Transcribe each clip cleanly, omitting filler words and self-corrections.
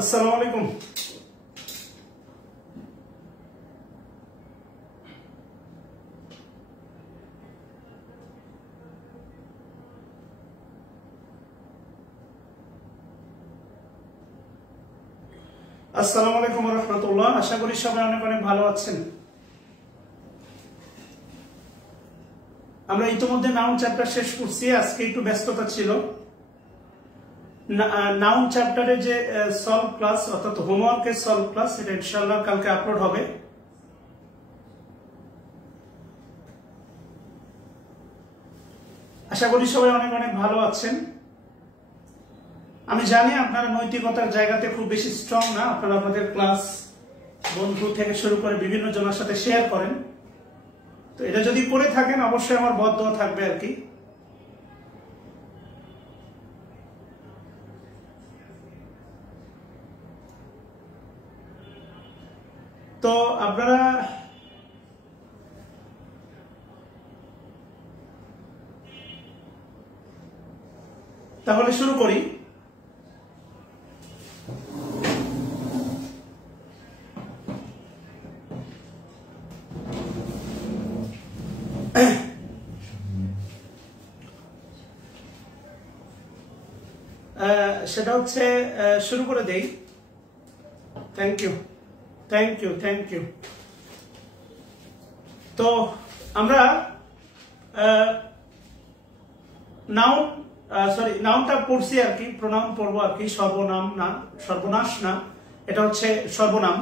আসসালামু আলাইকুম। আসসালামু আলাইকুম ওয়া রাহমাতুল্লাহ। আশা করি সবাই অনেক অনেক ভালো আছেন। আমরা ইতিমধ্যে নাউন চ্যাপ্টার শেষ করছি। আজকে একটু ব্যস্ততা ছিল। নাউন চ্যাপ্টারে যে সলভ ক্লাস অর্থাৎ হোমওয়ার্কের সলভ ক্লাস, এটা ইনশাআল্লাহ কালকে আপলোড হবে। আশা করি সবাই অনেক অনেক ভালো আছেন। আমি জানি আপনারা নৈতিকতার জায়গাতে খুব বেশি স্ট্রং না। আপনারা আপনাদের ক্লাস বন্ধু থেকে শুরু করে বিভিন্ন জনের সাথে শেয়ার করেন। তো এটা যদি করে থাকেন অবশ্যই আমার বদদোয়া থাকবে আর কি। তো আপনারা তাহলে শুরু করি। সেটা হচ্ছে শুরু করে দেই। Thank you. তো আমরা নাউনটা পড়ছি আর কি, প্রোনাউন পড়বো আর কি। সর্বনাম না, সর্বনাশ না, এটা হচ্ছে সর্বনাম।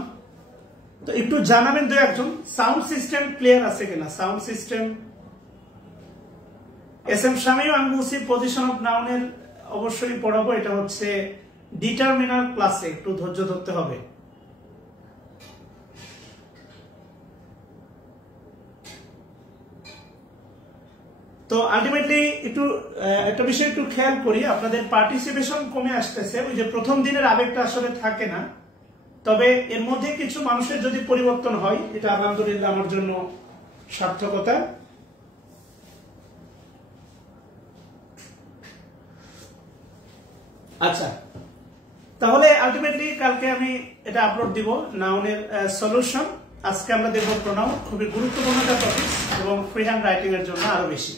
তো একটু জানাবেন দু একজন সাউন্ড সিস্টেম ক্লিয়ার আছে কিনা। Sound system S M Shamim, আমি বলছি পজিশন অফ নাউনের অবশ্যই পড়াবো। এটা হচ্ছে ডিটারমিনার ক্লাসে, একটু ধৈর্য ধরতে হবে। তো আলটিমেটলি একটু একটা বিষয় একটু খেয়াল করি, আপনাদের পার্টিসিপেশন কমে আসতেছে। ওই যে প্রথম দিনের আবেগটা আসলে থাকে না। তবে এর মধ্যে কিছু মানুষের যদি পরিবর্তন হয়, এটা আলহামদুলিল্লাহ আমার জন্য সার্থকতা। আচ্ছা, তাহলে আলটিমেটলি কালকে আমি এটা আপলোড দিব, নাউনের সলিউশন। আজকে আমরা দেখব প্রোনাউন, খুবই গুরুত্বপূর্ণ একটা টপিক এবং ফ্রি হ্যান্ড রাইটিং এর জন্য আরো বেশি।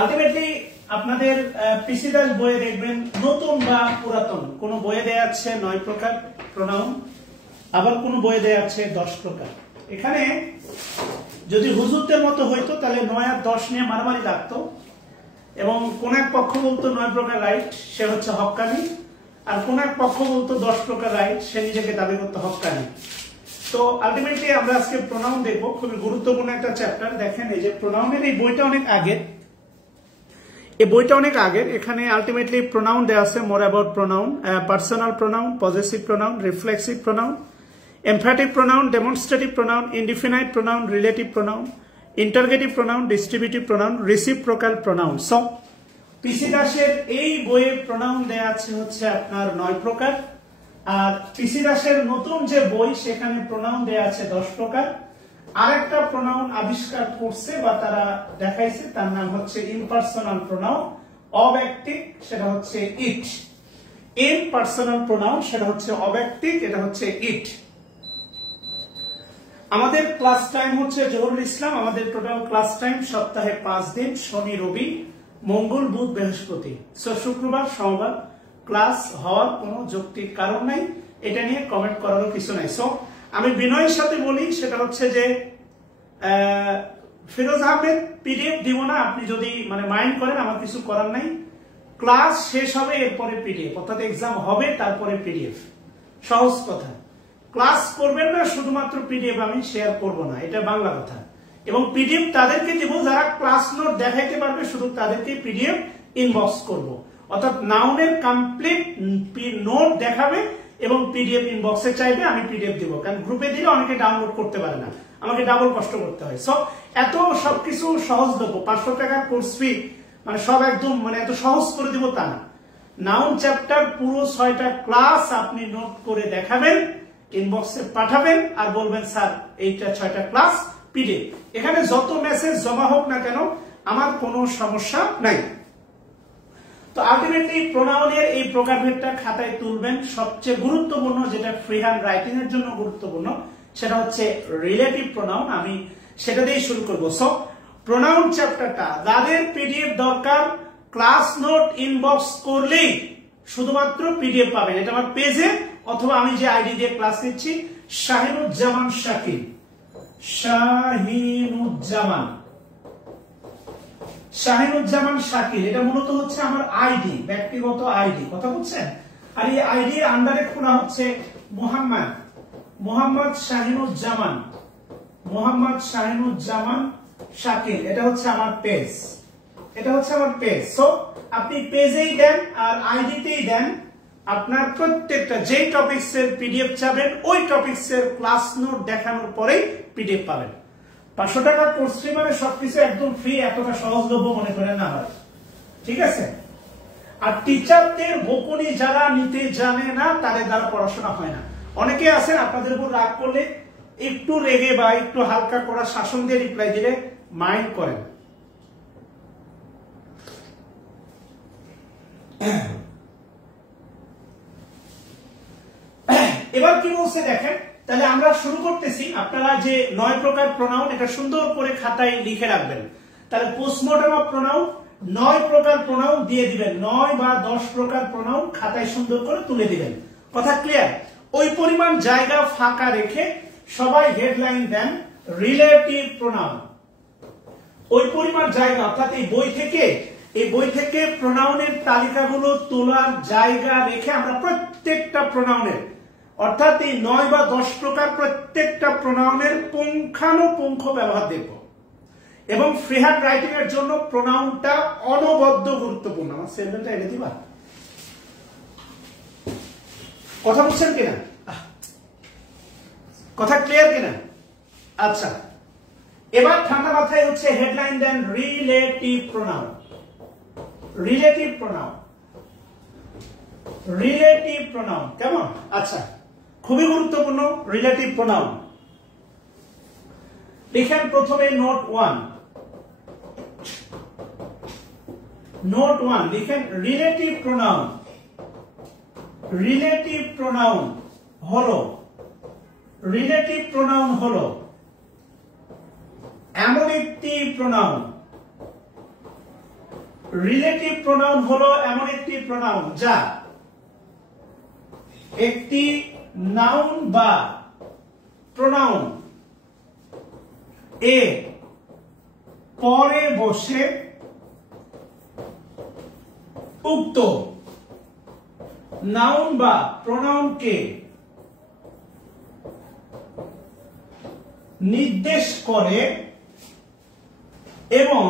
আলটিমেটলি আপনাদের পিসি দাস বইয়ে দেখবেন, নতুন বা পুরাতন কোন বইয়ে দেয়া আছে 9 প্রকার প্রোনাউন, আবার কোন বইয়ে দেয়া আছে 10 প্রকার। এখানে যদি হুজুরদের মতো হইতো তাহলে 9 আর 10 নিয়ে মারামারি লাগতো, এবং কোন এক পক্ষ বলতো 9 প্রকার রাইট, সে হচ্ছে হক্কানি, আর কোন এক পক্ষ বলতো 10 প্রকার রাইট, সে নিজেকে দাবি করতো হক্কানি। তো আলটিমেটলি আমরা আজকে প্রোনাউন দেখবো, খুবই গুরুত্বপূর্ণ একটা চ্যাপ্টার। দেখেন এই যে প্রোনাউনের এই বইটা অনেক আগের, এখানে আলটিমেটলি প্রোনাউন দেওয়া আছে। More about pronoun, personal pronoun, possessive pronoun, reflexive pronoun, emphatic pronoun, demonstrative pronoun, indefinite pronoun, relative pronoun, interrogative pronoun, distributive pronoun, reciprocal pronoun. So PC দাসের এই বইয়ে প্রোনাউন দেয়া আছে হচ্ছে আপনার 9 প্রকার, আর পিসি দাসের নতুন যে বই সেখানে প্রোনাউন দেয়া আছে 10 প্রকার। আরেকটা প্রোনাউন আবিষ্কার করছে বা তারা দেখাইছে, তার নাম হচ্ছে ইমপার্সোনাল প্রোনাউন, অব্যক্তিক, সেটা হচ্ছে ইট। ইমপার্সোনাল প্রোনাউন সেটা হচ্ছে অব্যক্তিক, এটা হচ্ছে ইট। আমাদের ক্লাস টাইম হচ্ছে জহুরুল ইসলাম। আমাদের টোটাল ক্লাস টাইম সপ্তাহে 5 দিন, শনি রবি মঙ্গল বুধ বৃহস্পতি। শুক্রবার সোমবার ক্লাস হওয়ার কোনো যৌক্তিক কারণ নাই, এটা নিয়ে কমেন্ট করারও কিছু নাই। সো আমি বিনয়ের সাথে বলি, সেটা হচ্ছে যে ফিরোজ আহমেদ পিডিএফ দিব না, আপনি যদি মাইন্ড করেন, আমার কিছু করার নাই। ক্লাস শেষ হবে, এরপরে পিডিএফ, অর্থাৎ এক্সাম হবে তারপরে পিডিএফ। সহজ কথা, ক্লাস করবেন না, শুধুমাত্র পিডিএফ আমি শেয়ার করব না, এটা বাংলা কথা। এবং পিডিএফ তাদেরকে দেব যারা ক্লাস নোট দেখাইতে পারবে, শুধু তাদেরকে পিডিএফ ইনবক্স করব। অর্থাৎ নাউনের কমপ্লিট নোট দেখাবে এবং পিডিএফ ইনবক্সে চাইবে, আমি পিডিএফ দিব। কারণ গ্রুপে দিলে অনেকে ডাউনলোড করতে পারে না, আমাকে ডাবল কষ্ট করতে হয়। সব এত সবকিছু সহজ দেবো, 500 টাকার কোর্স ফি, সব একদম এত সহজ করে দিব তা না। নাউন চ্যাপ্টার পুরো 6টা ক্লাস আপনি নোট করে দেখাবেন, ইনবক্সে পাঠাবেন, আর বলবেন স্যার এইটা 6টা ক্লাস পিডিএফ। এখানে যত মেসেজ জমা হোক না কেন আমার কোনো সমস্যা নাই। তো আলটিমেটলি প্রোনাউনের এই প্রকারভেদটা খাতায় তুলবেন। সবচেয়ে গুরুত্বপূর্ণ, যেটা ফ্রি হ্যান্ড রাইটিং এর জন্য গুরুত্বপূর্ণ, সেটা হচ্ছে রিলেটিভ প্রোনাউন। আমি সেটা দিয়ে শুরু করব। সো প্রোনাউন চ্যাপ্টারটা যাদের পিডিএফ দরকার, ক্লাস নোট ইনবক্স করলেই শুধুমাত্র পিডিএফ পাবেন। এটা আমার পেজে, অথবা আমি যে আইডি দিয়ে ক্লাস নিচ্ছি, শাহিনুজ্জামান শাকিল, শাহিনুজ্জামান শাকিল, এটা মূলত হচ্ছে আমার আইডি, ব্যক্তিগত আইডি, কথা বুঝছেন? আর এই আইডির আন্ডারে খোলা হচ্ছে মোহাম্মদ শাহিনুজ্জামান শাকিল, এটা হচ্ছে আমার পেজ, সো আপনি পেজেই দেন আর আইডিতেই দেন, আপনার প্রত্যেকটা যে টপিকস এর পিডিএফ চাবেন ওই টপিকস এর ক্লাস নোট দেখানোর পরেই পিডিএফ পাবেন। 500 টাকা কোর্স ফি মানে সবকিছু একদম ফ্রি, এতটা সহজলভ্য মনে করেন না হয়, ঠিক আছে? আর টিচারদের বকুনি যারা নিতে জানে না, তাদের দ্বারা পড়াশোনা হয় না। অনেকে আছেন আপনাদের উপর রাগ করলে একটু রেগে বা একটু হালকা করা শাসন দিয়ে রিপ্লাই দিলে মাইন্ড করেন। এবার কি বলছে দেখেন, তাহলে আমরা শুরু করতেছি। আপনারা যে 9 প্রকার প্রোনাউন, এটা সুন্দর করে খাতায় লিখে রাখবেন। তাহলে পোস্টমর্টম অফ প্রোনাউন, 9 প্রকার প্রোনাউন দিয়ে দিবেন, 9 বা 10 প্রকার প্রোনাউন খাতায় সুন্দর করে তুলে দিবেন। কথা ক্লিয়ার? ওই পরিমাণ জায়গা ফাঁকা রেখে সবাই হেডলাইন দেন রিলেটিভ প্রোনাউন। ওই পরিমাণ জায়গা, অর্থাৎ এই বই থেকে প্রোনাউনের তালিকাগুলো তোলার জায়গা রেখে আমরা প্রত্যেকটা প্রোনাউনের, অর্থাৎ এই 9 বা 10 প্রকার প্রত্যেকটা প্রোনাউনের পুঙ্খানুপুঙ্খ ব্যবহার দেখব। এবং ফ্রি হ্যান্ড রাইটিং এর জন্য প্রোনাউনটা অনবদ্য গুরুত্বপূর্ণ। আমার সেলটা এনে দিবা, কথা বুঝছেন কিনা? কথা ক্লিয়ার কিনা? আচ্ছা, এবার ঠান্ডা মাথায় হচ্ছে হেডলাইন দেন রিলেটিভ প্রোনাউন। কেমন? আচ্ছা, খুবই গুরুত্বপূর্ণ রিলেটিভ প্রোনাউন। লিখেন প্রথমে নোট 1, লিখেন রিলেটিভ প্রোনাউন হলো এমন একটি প্রোনাউন, যা একটি নাউন বা প্রোনাউন এ পরে বসে উক্ত নাউন বা প্রোনাউনকে নির্দেশ করে এবং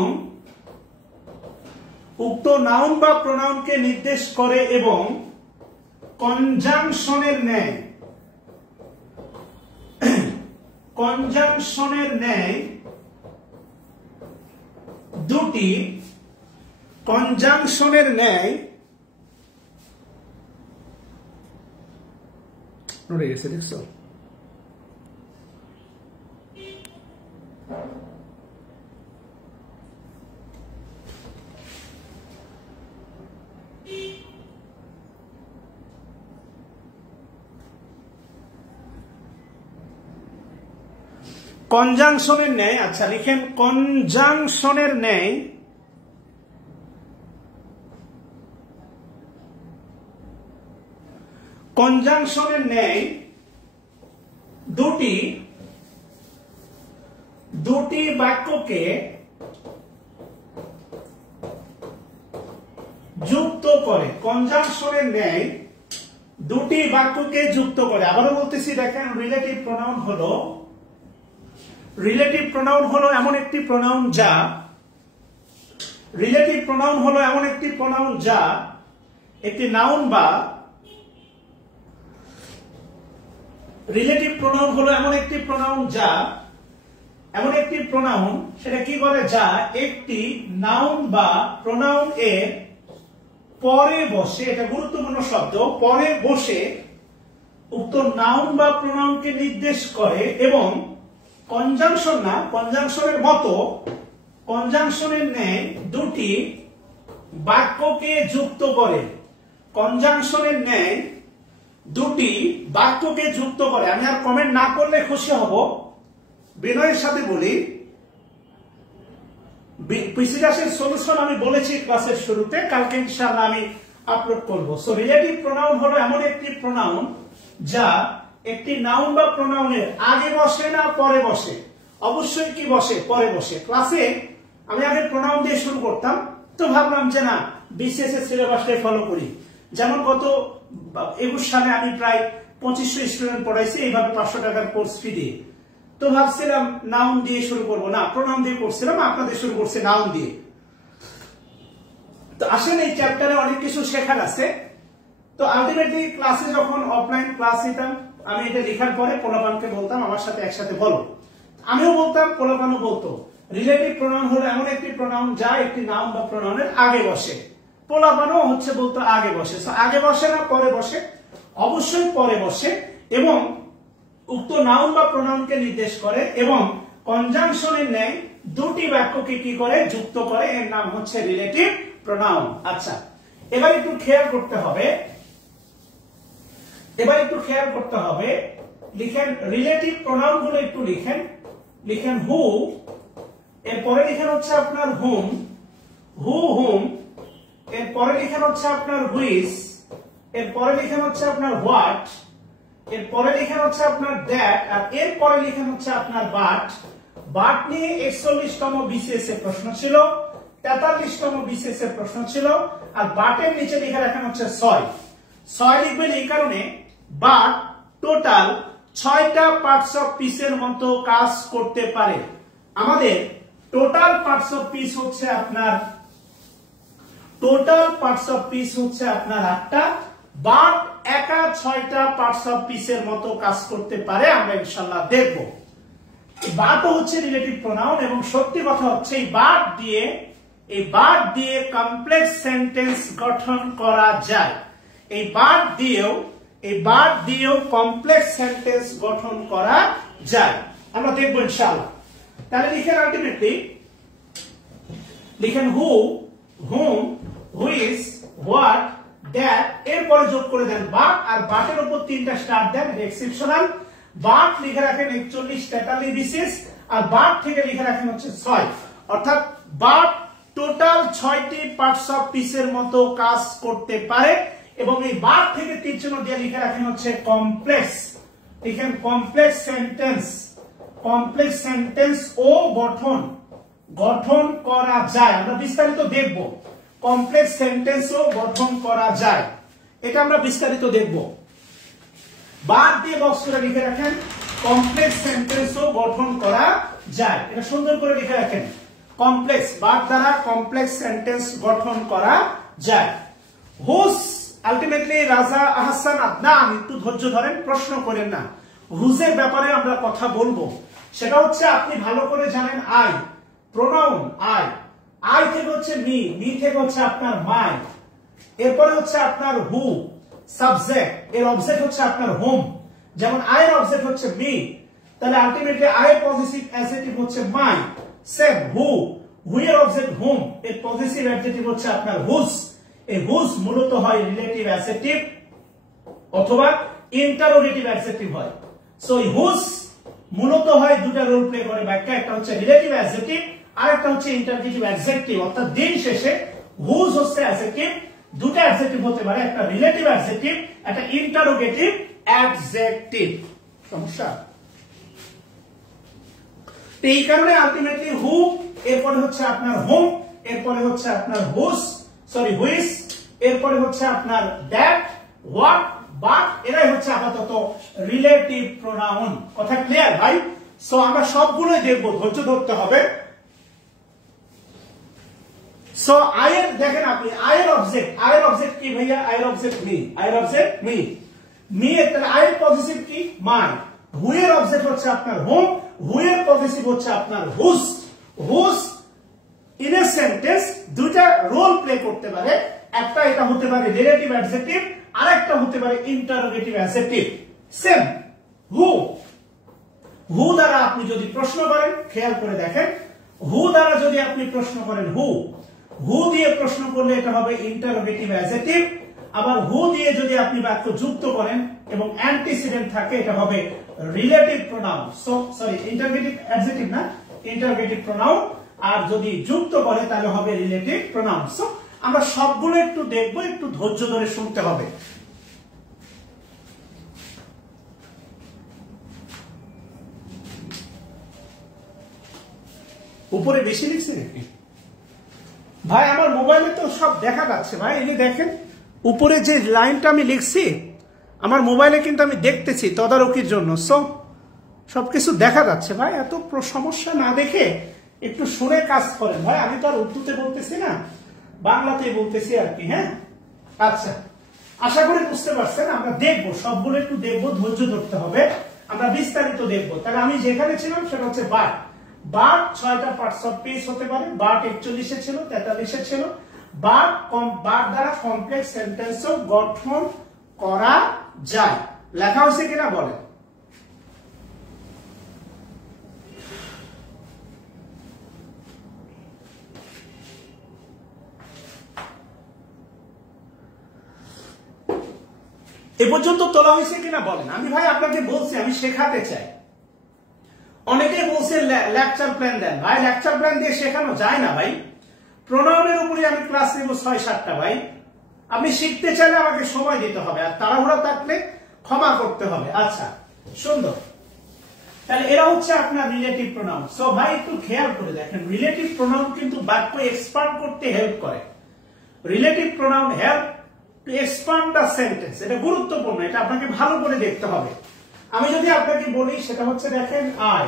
উক্ত নাউন বা প্রোনাউনকে নির্দেশ করে এবং কনজাংশনের ন্যায় দুটি নড়ে গেছে, দেখছো? কনজাংশনের ন্যায়। আচ্ছা, লিখেন কনজাংশনের ন্যায় দুটি বাক্যকে যুক্ত করে। কনজাংশনের ন্যায় দুটি বাক্যকে যুক্ত করে। আবারও বলতেছি, দেখেন রিলেটিভ প্রোনাউন হলো এমন একটি প্রোনাউন যা একটি নাউন বা সেটা কি করে, যা একটি নাউন বা প্রোনাউন এর পরে বসে, এটা গুরুত্বপূর্ণ শব্দ, পরে বসে উক্ত নাউন বা প্রোনাউনকে নির্দেশ করে এবং কনজাংশনের মতো, কনজাংশনের ন্যায় দুটি বাক্যকে যুক্ত করে, কনজাংশনের ন্যায় দুটি বাক্যকে যুক্ত করে। আমি আর কমেন্ট না করলে খুশি হব। বিনয়ের সাথে বলি, পিসি দাসের সলিউশন আমি বলেছি ক্লাসের শুরুতে, কালকে ইনশাআল্লাহ আমি আপলোড করব। সো রিলেটিভ প্রোনাউন হলো এমন একটি প্রোনাউন যা একটি নাউন বা প্রোনাউনের আগে বসে না পরে বসে। অবশ্যই কি বসে? পরে বসে। ক্লাসে আমি আগে প্রোনাউন দিয়ে শুরু করতাম, তো ভাবলাম যে না বিসিএস এর সিলেবাসটাই ফলো করি। যেমন গত 21 সালে আমি প্রায় 2500 স্টুডেন্ট পড়াইছি এইভাবে 500 টাকার কোর্স ফি দিয়ে। তো ভাবছিলাম নাউন দিয়ে শুরু করবো, না প্রোনাউন দিয়ে করছিলাম, আপনাদের শুরু করছে নাউন দিয়ে। তো আসলে এই চ্যাপ্টারে অনেক কিছু শেখার আছে। তো আলটিমেটলি ক্লাসে যখন অফলাইন ক্লাস নিতাম, আমি এটা লেখার পরে পোলাপানকে বলতাম আমার সাথে একসাথে বলো। আমিও বলতাম, পোলাপানও বলতো। রিলেটিভ প্রোনাউন হলো এমন একটি প্রোনাউন যা একটি নাউন বা প্রোনাউনের আগে বসে। পোলাপানও হচ্ছে বলতো আগে বসে। আগে বসে না পরে বসে? অবশ্যই পরে বসে, এবং উক্ত নাউন বা প্রোনাউনকে নির্দেশ করে এবং কনজাংশনের ন্যায় দুটি বাক্যকে কি করে? যুক্ত করে। এর নাম হচ্ছে রিলেটিভ প্রোনাউন। আচ্ছা, এবার একটু খেয়াল করতে হবে, লিখেন রিলেটিভ প্রোনাউন গুলো একটু লিখেন হু, এরপরে লিখেন হচ্ছে আপনার হুম, হুম, এরপরে লিখেন হচ্ছে আপনার হুইচ, এরপরে লিখেন হচ্ছে আপনার হোয়াট, এরপরে লিখেন হচ্ছে আপনার দ্যাট, আর এরপরে লিখেন হচ্ছে আপনার বাট। বাট নিয়ে 41তম বিসিএস এর প্রশ্ন ছিল, 43তম বিসিএস এর প্রশ্ন ছিল, আর বাটের নিচে লিখে রাখেন হচ্ছে 6 লিখবেন এই কারণে বাট টোটাল 6টা পার্টস অফ পিসের মতো কাজ করতে পারে। আমাদের টোটাল পার্টস অফ পিস হচ্ছে আপনার 8টা, বাট একা 6টা পার্টস অফ পিসের মতো কাজ করতে পারে, আমরা ইনশাআল্লাহ দেখব। বাটও হচ্ছে রিলেটিভ প্রোনাউন, এবং সত্যি কথা হচ্ছে এই বাট দিয়ে কমপ্লেক্স সেন্টেন্স গঠন করা যায়। এই বাট দিয়েও কমপ্লেক্স সেন্টেন্স গঠন করা যায়, আমরা দেখবো ইনশাআল্লাহ। তাহলে লিখেন আলটিমেটলি লিখেন হু, হুম, হুইচ, হোয়াট, দ্যাট, এরপরে যোগ করে দেন বাট, আর বাটের উপর 3টা স্টার দেন, এক্সেপশনাল। বাট লিখে রাখেন 41 43 বিসিএস, আর বাট থেকে লিখে রাখেন হচ্ছে 6। অর্থাৎ বাট টোটাল 6টি পার্টস অফ পিসের মতো কাজ করতে পারে, এবং এই বাট থেকে তীর চিহ্ন দিয়ে লিখে রাখেন হচ্ছে কমপ্লেক্স। লিখেন কমপ্লেক্স সেন্টেন্স ও গঠন করা যায়। আমরা বিস্তারিত দেখব কমপ্লেক্স সেন্টেন্স ও গঠন করা যায়, এটা আমরা বিস্তারিত দেখব। বাট দিয়ে বক্স করে লিখে রাখেন কমপ্লেক্স সেন্টেন্স ও গঠন করা যায়, এটা সুন্দর করে লিখে রাখেন। কমপ্লেক্স, বাট দ্বারা কমপ্লেক্স সেন্টেন্স গঠন করা যায়। হুস, আলটিমেটলি রাজা আহসান আদনান, একটু ধৈর্য ধরেন, প্রশ্ন করেন না। হুজের ব্যাপারে আমরা কথা বলবো, সেটা হচ্ছে আপনি ভালো করে জানেন আই, প্রোনাউন আই থেকে হচ্ছে মি থেকে হচ্ছে আপনার মাই, এরপরে হচ্ছে আপনার হু, সাবজেক্ট, এর অবজেক্ট হচ্ছে আপনার হোম। যেমন আই এর অবজেক্ট হচ্ছে মি, তাহলে আলটিমেটলি আই এর পজিটিভ অ্যাডজেক্টিভ হচ্ছে মাই। সেম হু এর অবজেক্ট হোম, এর পজিটিভ অ্যাডজেক্টিভ হচ্ছে আপনার হুজ। এই হুজ মূলত হয় রিলেটিভ অ্যাডজেক্টিভ অথবা ইন্টারোগেটিভ অ্যাডজেক্টিভ হয়। সো এই হুজ মূলত হয় দুটা রোল প্লে করে বাক্যে, একটা হচ্ছে রিলেটিভ অ্যাডজেক্টিভ আর একটা হচ্ছে ইন্টারোগেটিভ অ্যাডজেক্টিভ। অর্থাৎ দিন শেষে হুজ হচ্ছে অ্যাডজেক্টিভ, দুটো অ্যাডজেক্টিভ হতে পারে, একটা রিলেটিভ অ্যাডজেক্টিভ, একটা ইন্টারোগেটিভ অ্যাডজেক্টিভ। সমস্যা তো এই কারণে আলটিমেটলি হু, এরপরে হচ্ছে আপনার হোম, এরপরে হচ্ছে আপনার হুইচ, এরপরে হচ্ছে আপনার দ্যাট, হোয়াট, বাট, এরাই হচ্ছে আপাতত রিলেটিভ প্রোনাউন। কথা ক্লিয়ার ভাই? সো আমরা সবগুলোই দেখবো, ধৈর্য ধরতে হবে। সো আয়ের দেখেন আপনি, আয়ের অবজেক্ট কি ভাইয়া? আয়ের অবজেক্ট মি, এর তাহলে আয়ের পজিটিভ কি? মাই। হু এর অবজেক্ট হচ্ছে আপনার হোম, হু এর পজিটিভ হচ্ছে আপনার হুজ। ইন এ সেন্টেন্স দুটা রোল প্লে করতে পারে, একটা এটা হতে পারে রিলেটিভ অ্যাডজেক্টিভ, আর একটা হতে পারে ইন্টারোগেটিভ অ্যাডজেক্টিভ। সেম হু দ্বারা আপনি যদি প্রশ্ন করেন, খেয়াল করে দেখেন, হু দ্বারা যদি আপনি প্রশ্ন করেন হু দিয়ে প্রশ্ন করলে এটা হবে ইন্টারোগেটিভ অ্যাডজেক্টিভ, আবার হু দিয়ে যদি আপনি বাক্য যুক্ত করেন এবং অ্যান্টিসিডেন্ট থাকে এটা হবে relative pronoun. So sorry, interrogative adjective না, ইন্টারোগেটিভ প্রোনাউন, আর যদি যুক্ত করে তাহলে হবে রিলেটিভ প্রোনাউন। সো আমরা সবগুলো একটু দেখবো, একটু ধৈর্য ধরে শুনতে হবে। উপরে বেশি লিখছে নাকি ভাই? আমার মোবাইলে তো সব দেখা যাচ্ছে ভাই, এই যে দেখেন উপরে যে লাইনটা আমি লিখছি আমার মোবাইলে কিন্তু আমি দেখতেছি তদারকির জন্য। সো সবকিছু দেখা যাচ্ছে ভাই, এত সমস্যা না দেখে একটু শুনে কাজ করেন ভাই। আমি তো আর উর্দুতে বলতেছি না, বাংলাতেই বলতেছি আর কি। হ্যাঁ, আচ্ছা, আশা করি বুঝতে পারছেন। আমরা দেখবো, সবগুলো একটু দেখবো, ধৈর্য ধরতে হবে, আমরা বিস্তারিত দেখবো। তাহলে আমি যেখানে ছিলাম সেটা হচ্ছে বাট। বাট 6টা পার্টস অফ স্পিচ হতে পারে। বাট 41 ছিল, 43 ছিল। বাট দ্বারা কমপ্লেক্স সেন্টেন্স গঠন করা যায়। লেখা হয়েছে কিনা বলেন? এ পর্যন্ত তোলা হয়েছে কিনা বলেন? আমি ভাই আপনাকে বলছি, আমি শেখাতে চাই। অনেকেই বলছে লেকচার প্ল্যান দেন। ভাই লেকচার প্ল্যান দিয়ে শেখানো যায় না ভাই। প্রোনাউনের উপরে আমি ক্লাস নেব 6-7টা ভাই। আপনি শিখতে চাইলে আমাকে সময় দিতে হবে, আর তাড়াহুড়া থাকলে ক্ষমা করতে হবে। আচ্ছা, সুন্দর। তাহলে এরা হচ্ছে আপনার রিলেটিভ প্রোনাউন। সো ভাই একটু খেয়াল করে দেখেন, রিলেটিভ প্রোনাউন কিন্তু বাক্য এক্সপান্ড করতে হেল্প করে। Relative pronoun help to expand the sentence. এটা গুরুত্বপূর্ণ, এটা আপনাকে ভালো করে দেখতে হবে। আমি যদি আপনাকে বলি সেটা হচ্ছে দেখেন আই,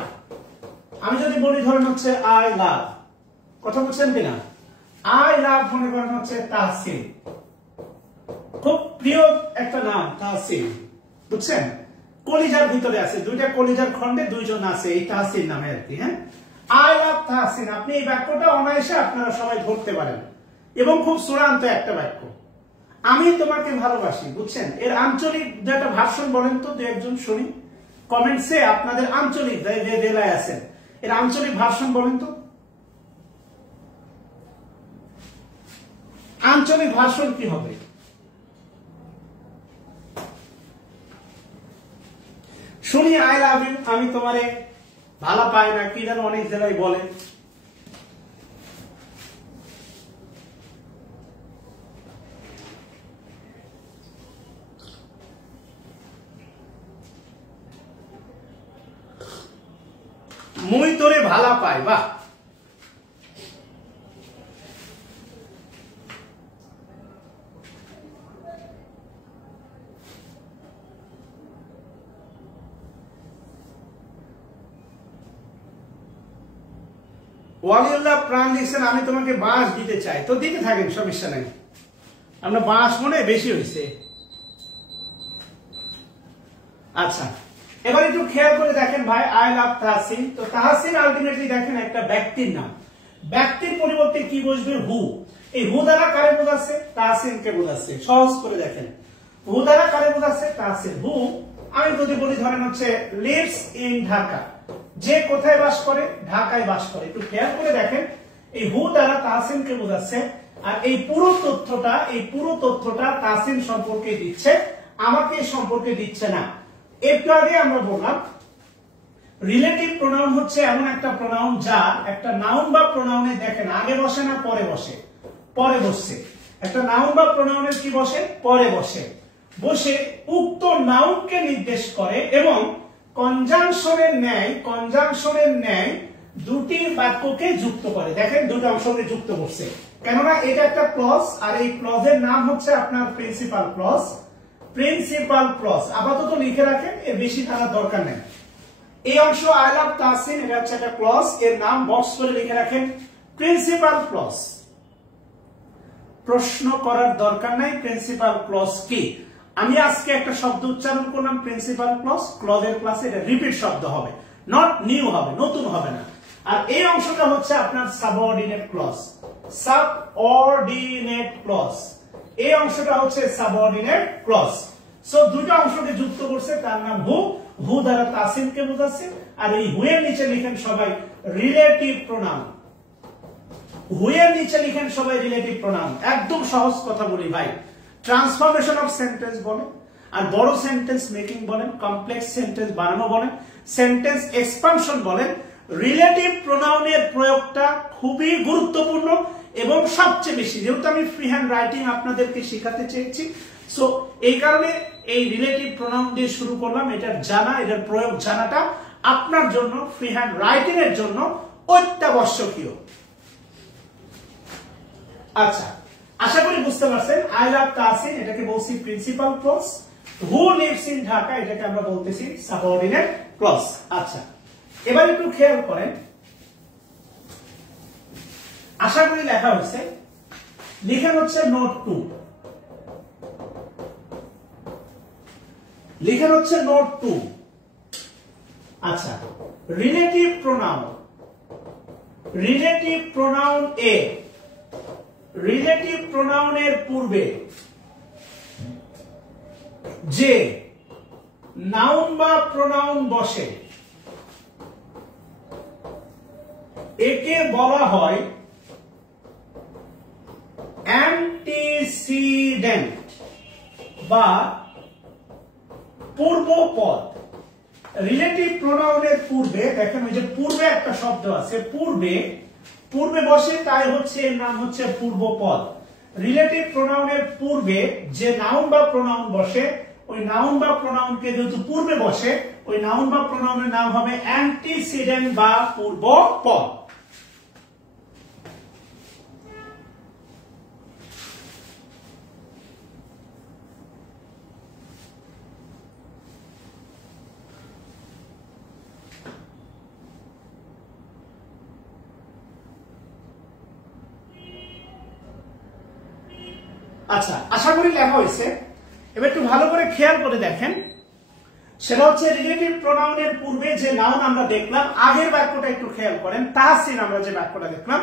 আমি যদি বলি ধরেন হচ্ছে আই লাভ, কথা বলছেন কিনা? আই লাভ মনে করেন হচ্ছে তাহসিন, খুব প্রিয় একটা নাম তাহসিন, বুঝছেন? কলিজার ভিতরে আছে, দুইটা কলিজার খণ্ডে দুইজন আছে এই তাহসিন নামে আর কি। হ্যাঁ, আই লাভ তাহসিন, আপনি এই বাক্যটা অনায়াসে আপনারা সবাই ধরতে পারেন এবং খুব চূড়ান্ত একটা বাক্য। আমি তোমাকে ভালোবাসি, বুঝছেন? এর আঞ্চলিক একটা ভার্সন বলেন তো, দু একজন শুনি কমেন্টসে। আপনাদের আঞ্চলিক যে জেলায় আছেন এর আঞ্চলিক ভার্সন বলেন তো। আঞ্চলিক ভার্সন কি হবে? শুনি আই লাভ ইউ, আমি তোমারে ভালো পাই না, কি যেন অনেক জেলায় বলে। মুই তোরে ভালা পাই, বা ওয়ালিউল্লাহ প্রাণ লিখছেন আমি তোমাকে বাঁশ দিতে চাই। তো দিতে থাকেন, সমস্যা নাই। আমরা বাঁশ মনে বেশি হয়েছে। আচ্ছা, এবার একটু খেয়াল করে দেখেন ভাই, আই লাভ তাহসিন। তো তাহসিন আলটিমেটলি দেখেন একটা ব্যক্তির নাম। ব্যক্তির পরিবর্তে কি বসবে? হু। এই হু দ্বারা কারে বোঝাচ্ছে? তাহসিনকে বোঝাচ্ছে। সহজ করে দেখেন, হু দ্বারা কারে বোঝাচ্ছে? তাহসিন। হু আমি যদি বলি ধরেন হচ্ছে লিভস ইন ঢাকা, যে কোথায় বাস করে? ঢাকায় বাস করে। একটু খেয়াল করে দেখেন, এই হু দ্বারা তাহসিনকে বোঝাচ্ছে, আর এই পুরো তথ্যটা তাহসিন সম্পর্কে দিচ্ছে, আমাকে সম্পর্কে দিচ্ছে না। একটু আগে আমরা বললাম রিলেটিভ প্রোনাউন হচ্ছে এমন একটা প্রোনাউন যা একটা নাউন বা প্রোনাউনে দেখেন আগে বসে না পরে বসে? পরে বসছে। একটা নাউন বা প্রোনাউনের কি বসে? পরে বসে। বসে উক্ত নাউনকে নির্দেশ করে এবং কনজাংশনের ন্যায় দুটি বাক্যকে যুক্ত করে। দেখেন দুটো অংশকে যুক্ত করছে, কেননা এটা একটা ক্লজ, আর এই ক্লজের নাম হচ্ছে আপনার প্রিন্সিপাল ক্লজ। আপাতত লিখে রাখেন, এর বেশি থাকার দরকার নেই। এই অংশ আই লাভ তাহসিন, এটা হচ্ছে একটা ক্লজ, এর নাম বক্স করে লিখে রাখেন প্রিন্সিপাল ক্লজ। প্রশ্ন করার দরকার নাই প্রিন্সিপাল ক্লজ কি। আমি আজকে একটা শব্দ উচ্চারণ করলাম প্রিন্সিপাল ক্লজ, ক্লজের ক্লাসে এটা রিপিট শব্দ হবে, নট নিউ হবে, নতুন হবে না। আর এই অংশটা হচ্ছে আপনার সাবঅর্ডিনেট ক্লজ। এই অংশটা হচ্ছে সাবঅর্ডিনেট ক্লজ। সো দুটো অংশকে যুক্ত করছে, তার নাম হু। হু দ্বারা তাহসিনকে বোঝাচ্ছে, আর এই হু এর নিচে লিখেন সবাই রিলেটিভ প্রোনাউন। হু এর নিচে লিখেন সবাই রিলেটিভ প্রোনাউন। একদম সহজ কথা বলি ভাই, ট্রান্সফরমেশন অফ সেন্টেন্স বলেন, আর বড় সেন্টেন্স মেকিং বলেন, কমপ্লেক্স সেন্টেন্স বানানো বলেন, সেন্টেন্স এক্সপানশন বলেন, রিলেটিভ প্রোনাউনের প্রয়োগটা খুবই গুরুত্বপূর্ণ এবং সবচেয়ে বেশি, যেহেতু আমি ফ্রি হ্যান্ড রাইটিং আপনাদেরকে শেখাতে চেয়েছি, সো এই কারণে এই রিলেটিভ প্রোনাউন দিয়ে শুরু করলাম। এটার জানা, এটার প্রয়োগ জানাটা আপনার জন্য ফ্রি হ্যান্ড রাইটিং এর জন্য অত্যাবশ্যকীয়। আচ্ছা, আশা করি বুঝতে পারছেন। আই লাভ তাহসিন, এটাকে বলছি principal clause. Who lives in Dhaka, এটাকে আমরা বলতেছি সাবঅর্ডিনেট ক্লজ। আচ্ছা, এবার একটু খেয়াল করেন, আশা করি লেখা হয়েছে, লিখেন হচ্ছে নোট 2, লিখেন হচ্ছে নোট 2। আচ্ছা, রিলেটিভ প্রোনাউন, রিলেটিভ প্রোনাউন এ, রিলেটিভ প্রোনাউনের পূর্বে যে নাউন বা প্রোনাউন বসে একে বলা হয় অ্যান্টিসিডেন্ট বা পূর্বপদ। রিলেটিভ প্রোনাউনের পূর্বে দেখেন, ওই যে পূর্বে একটা শব্দ আছে, পূর্বে, পূর্বে বসে, তাই হচ্ছে এর নাম হচ্ছে পূর্বপদ। রিলেটিভ প্রোনাউনের পূর্বে যে নাউন বা প্রোনাউন বসে, ওই নাউন বা প্রোনাউনকে যেহেতু পূর্বে বসে, ওই নাউন বা প্রোনাউনের নাম হবে অ্যান্টিসিডেন্ট বা পূর্বপদ। আচ্ছা, আশা করি লেখা হয়েছে। এবার একটু ভালো করে খেয়াল করে দেখেন, সেটা হচ্ছে রিলেটিভ প্রোনাউনের পূর্বে যে নাউন আমরা দেখলাম, আগের বাক্যটা একটু খেয়াল করেন, তাহসিন আমরা যে বাক্যটা দেখলাম,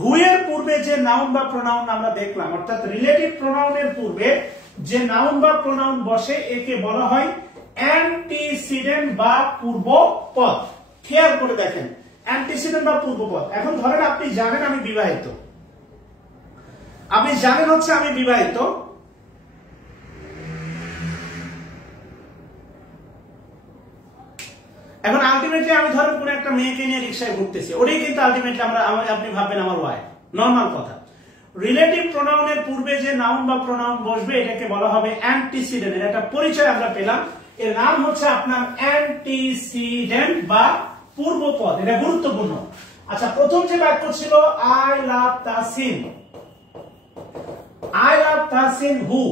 হু এর পূর্বে যে নাউন বা প্রোনাউন আমরা দেখলাম, অর্থাৎ রিলেটিভ প্রোনাউনের পূর্বে যে নাউন বা প্রোনাউন বসে একে বলা হয় অ্যান্টিসিডেন্ট বা পূর্বপদ। খেয়াল করে দেখেন, অ্যান্টিসিডেন্ট বা পূর্বপদ। এখন ধরেন আপনি জানেন আমি বিবাহিত, আপনি জানেন হচ্ছে আমি বিবাহিত, এখন আলটিমেটলি আমি ধরেন কোন একটা মেয়েকে নিয়ে রিকশায় ঘুরতেছি, ওটাই কিন্তু আলটিমেটলি আপনি ভাববেন আমার ওয়াইফ, নরমাল কথা। রিলেটিভ প্রোনাউনের পূর্বে যে নাউন বা প্রোনাউন বসবে এটাকে বলা হবে অ্যান্টিসিডেন্ট। এর একটা পরিচয় আমরা পেলাম, এর নাম হচ্ছে আপনার অ্যান্টিসিডেন্ট বা পূর্বপদ। এটা গুরুত্বপূর্ণ। আচ্ছা, প্রথম যে বাক্য ছিল I love Tahsin, I love Tahsin who,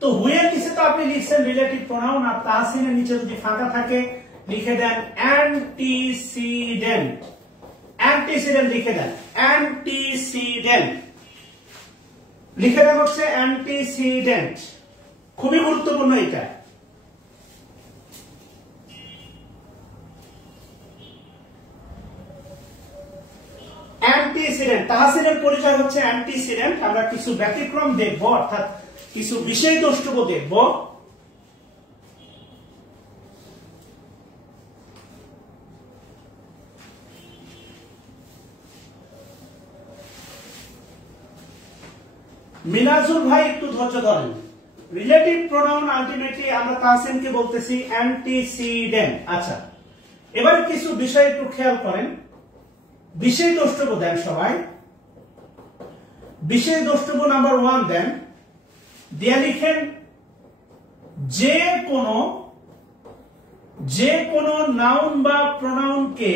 তো হু এর নিচে তো আপনি লিখছেন রিলেটিভ প্রোনাউন, আর তাহসিনের নিচে যদি ফাঁকা থাকে লিখে দেন অ্যান্টিসিডেন্ট, অ্যান্টিসিডেন্ট লিখে দেন, অ্যান্টিসিডেন্ট লিখে দেন হচ্ছে অ্যান্টিসিডেন্ট। খুবই গুরুত্বপূর্ণ এটা। অ্যান্টিসিডেন্ট, তাহসিনের পরিচয় হচ্ছে অ্যান্টিসিডেন্ট। আমরা কিছু ব্যতিক্রম দেখব, অর্থাৎ কিছু বিষয় দ্রষ্টব্য দেখব। মিনাজুল ভাই একটু ধৈর্য ধরেন। রিলেটিভ প্রোনাউন আলটিমেটলি আমরা তাহসিনকে বলতেছি অ্যান্টিসিডেন্ট। আচ্ছা, এবার কিছু বিষয় একটু খেয়াল করেন, বিষয় দ্রষ্টব্য দেন সবাই। বিষয় দ্রষ্টব্য নাম্বার 1 দেন, দিয়ে লিখেন যে কোনো নাউন বা প্রোনাউনকে,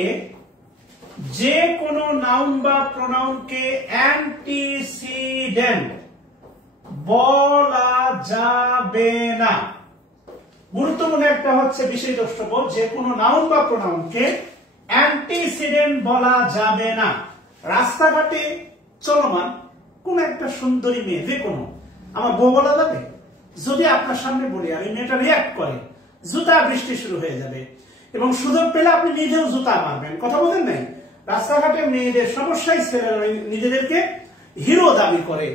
যে কোনো নাউন বা প্রোনাউনকে অ্যান্টিসিডেন্ট বলা যাবে না। গুরুত্বপূর্ণ একটা হচ্ছে বিষয় দ্রষ্টব্য, যে কোনো নাউন বা প্রোনাউনকে অ্যান্টিসিডেন্ট বলা যাবে না। রাস্তাঘাটে চলমান কোন একটা সুন্দরী মেয়ে, যে কোনো, আমার বউ বলা যাবে? যদি আপনার সামনে বলি আর এই মেয়েটা রিয়াক্ট করে, জুতা বৃষ্টি শুরু হয়ে যাবে, এবং সুযোগ পেলে আপনি নিজেও জুতা মারবেন। কথা বলেন নাই? রাস্তাঘাটে মেয়েদের সমস্যায় ছেলেরা নিজেদেরকে হিরো দাবি করে।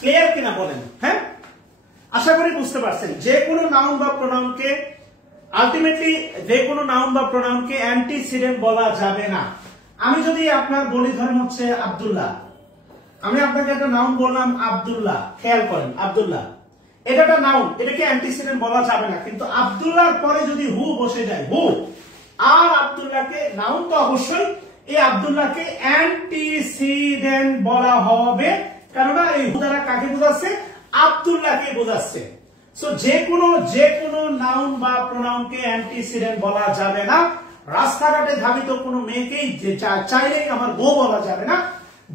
ক্লিয়ার কিনা বলেন? হ্যাঁ, আশা করি বুঝতে পারছেন। যে কোনো নাউন বা প্রোনাউনকে আলটিমেটলি যে কোনো নাউন বা প্রোনাউনকে অ্যান্টিসিডেন্ট বলা যাবে না। আমি যদি আপনার বলি ধরেন হচ্ছে আব্দুল্লাহ, আমি আপনাকে একটা নাউন বললাম আব্দুল্লাহ, খেয়াল করেন আব্দুল্লাহ, এটা একটা নাউন, এটাকে অ্যান্টিসিডেন্ট বলা যাবে না। কিন্তু আব্দুল্লাহর পরে যদি হু বসে যায়, হু আর আব্দুল্লাহকে, নাউন তো অবশ্যই, এই আব্দুল্লাহকে অ্যান্টিসিডেন্ট বলা হবে, কেননা এই হু দ্বারা কাকে বোঝাচ্ছে? আব্দুল্লাহকে বোঝাচ্ছে। সো যে কোনো নাউন বা প্রোনাউনকে অ্যান্টিসিডেন্ট বলা যাবে না। রাস্তাঘাটে ধাবিত কোনো মেয়েকেই চাইলেই আমার বউ বলা যাবে না।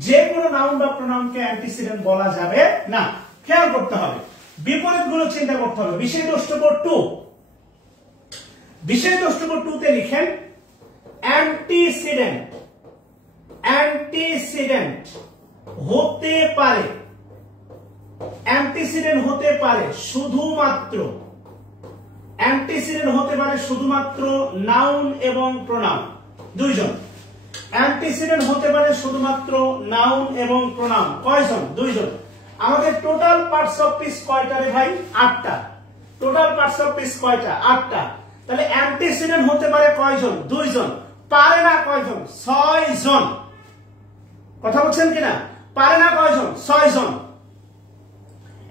যে কোনো নাউন বা প্রোনাউনকে অ্যান্টিসিডেন্ট বলা যাবে না। খেয়াল করতে হবে, বিপরীত গুলো চিন্তা করতে হবে। বিশেষ দ্রষ্টব্য 2, বিশেষ দ্রষ্টব্য 2 তে লিখেন অ্যান্টিসিডেন্ট, অ্যান্টিসিডেন্ট হতে পারে, অ্যান্টিসিডেন্ট হতে পারে শুধুমাত্র, অ্যান্টিসিডেন্ট হতে পারে শুধুমাত্র নাউন এবং প্রোনাউন দুইজন। অ্যান্টিসিডেন্ট হতে পারে শুধুমাত্র নাউন এবং প্রোনাউন কয়জন? দুইজন। আমাদের টোটাল পার্টস অফ স্পিচ কয়টা রে ভাই? 8টা। টোটাল পার্টস অফ স্পিচ কয়টা? 8টা। তাহলে অ্যান্টিসিডেন্ট হতে পারে কয়জন? দুইজন। পারে না কয়জন? 6 জন। কথা বলছেন কিনা? পারে না কয়জন? 6 জন।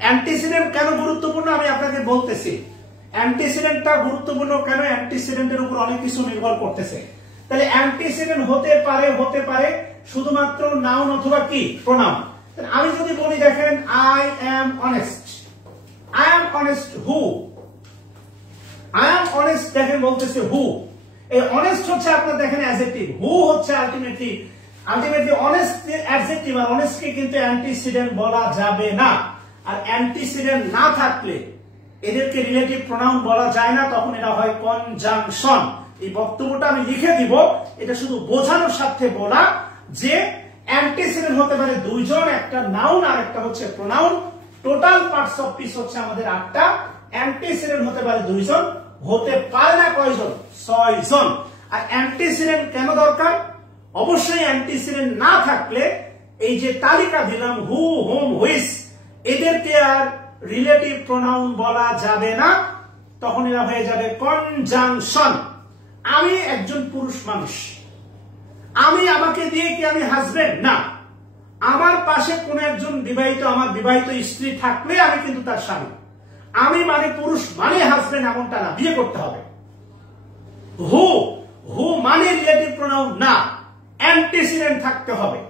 অ্যান্টিসিডেন্ট কেন গুরুত্বপূর্ণ আমি আপনাকে বলতেছি। অ্যান্টিসিডেন্টটা গুরুত্বপূর্ণ কেন? অ্যান্টিসিডেন্টের উপর অনেক কিছু নির্ভর করতেছে। তাহলে অ্যান্টিসিডেন্ট হতে পারে শুধুমাত্র নাউন অথবা কি? প্রোনাউন। আমি যদি বলি দেখেন I am honest, I am honest who, I am honest দেখেন বলতেছে হু। এই অনেস্ট হচ্ছে আপনার দেখেন অ্যাডজেক্টিভ, হু হচ্ছে আলটিমেটলি অনেস্ট অ্যাডজেক্টিভ, আর অনেস্টকে কিন্তু অ্যান্টিসিডেন্ট বলা যাবে না। আর অ্যান্টিসিডেন্ট না থাকলে এদেরকে রিলেটিভ প্রোনাউন বলা যায় না, তখন এটা হয় কনজাংশন। এই বক্তব্যটা আমি লিখে দিব, এটা শুধু বোঝানোর সাথে বলা যে অ্যান্টিসিডেন্ট হতে পারে দুইজন, একটা নাউন আর একটা হচ্ছে pronoun. Total parts of speech হচ্ছে আমাদের 8টা। অ্যান্টিসিডেন্ট হতে পারে দুইজন, হতে পারে না কয়জন? 6 জন। আর অ্যান্টিসিডেন্ট কেন দরকার? অবশ্যই অ্যান্টিসিডেন্ট না থাকলে এই যে তালিকা দিলাম হু, হোম, হুইচ, এদেরকে আর রিলেটিভ প্রোনাউন বলা যাবে না, তখন এরা হয়ে যাবে কনজাংশন। আমি একজন পুরুষ মানুষ, আমি আমাকে দিয়ে কি আমি হাজবেন্ড? না, আমার পাশে কোন একজন বিবাহিত, আমার বিবাহিত স্ত্রী থাকলে আমি কিন্তু তার স্বামী। আমি মানে পুরুষ মানে হাজবেন্ড এমনটা না, বিয়ে করতে হবে। হু, হু মানে রিলেটিভ প্রোনাউন না, অ্যান্টিসিডেন্ট থাকতে হবে।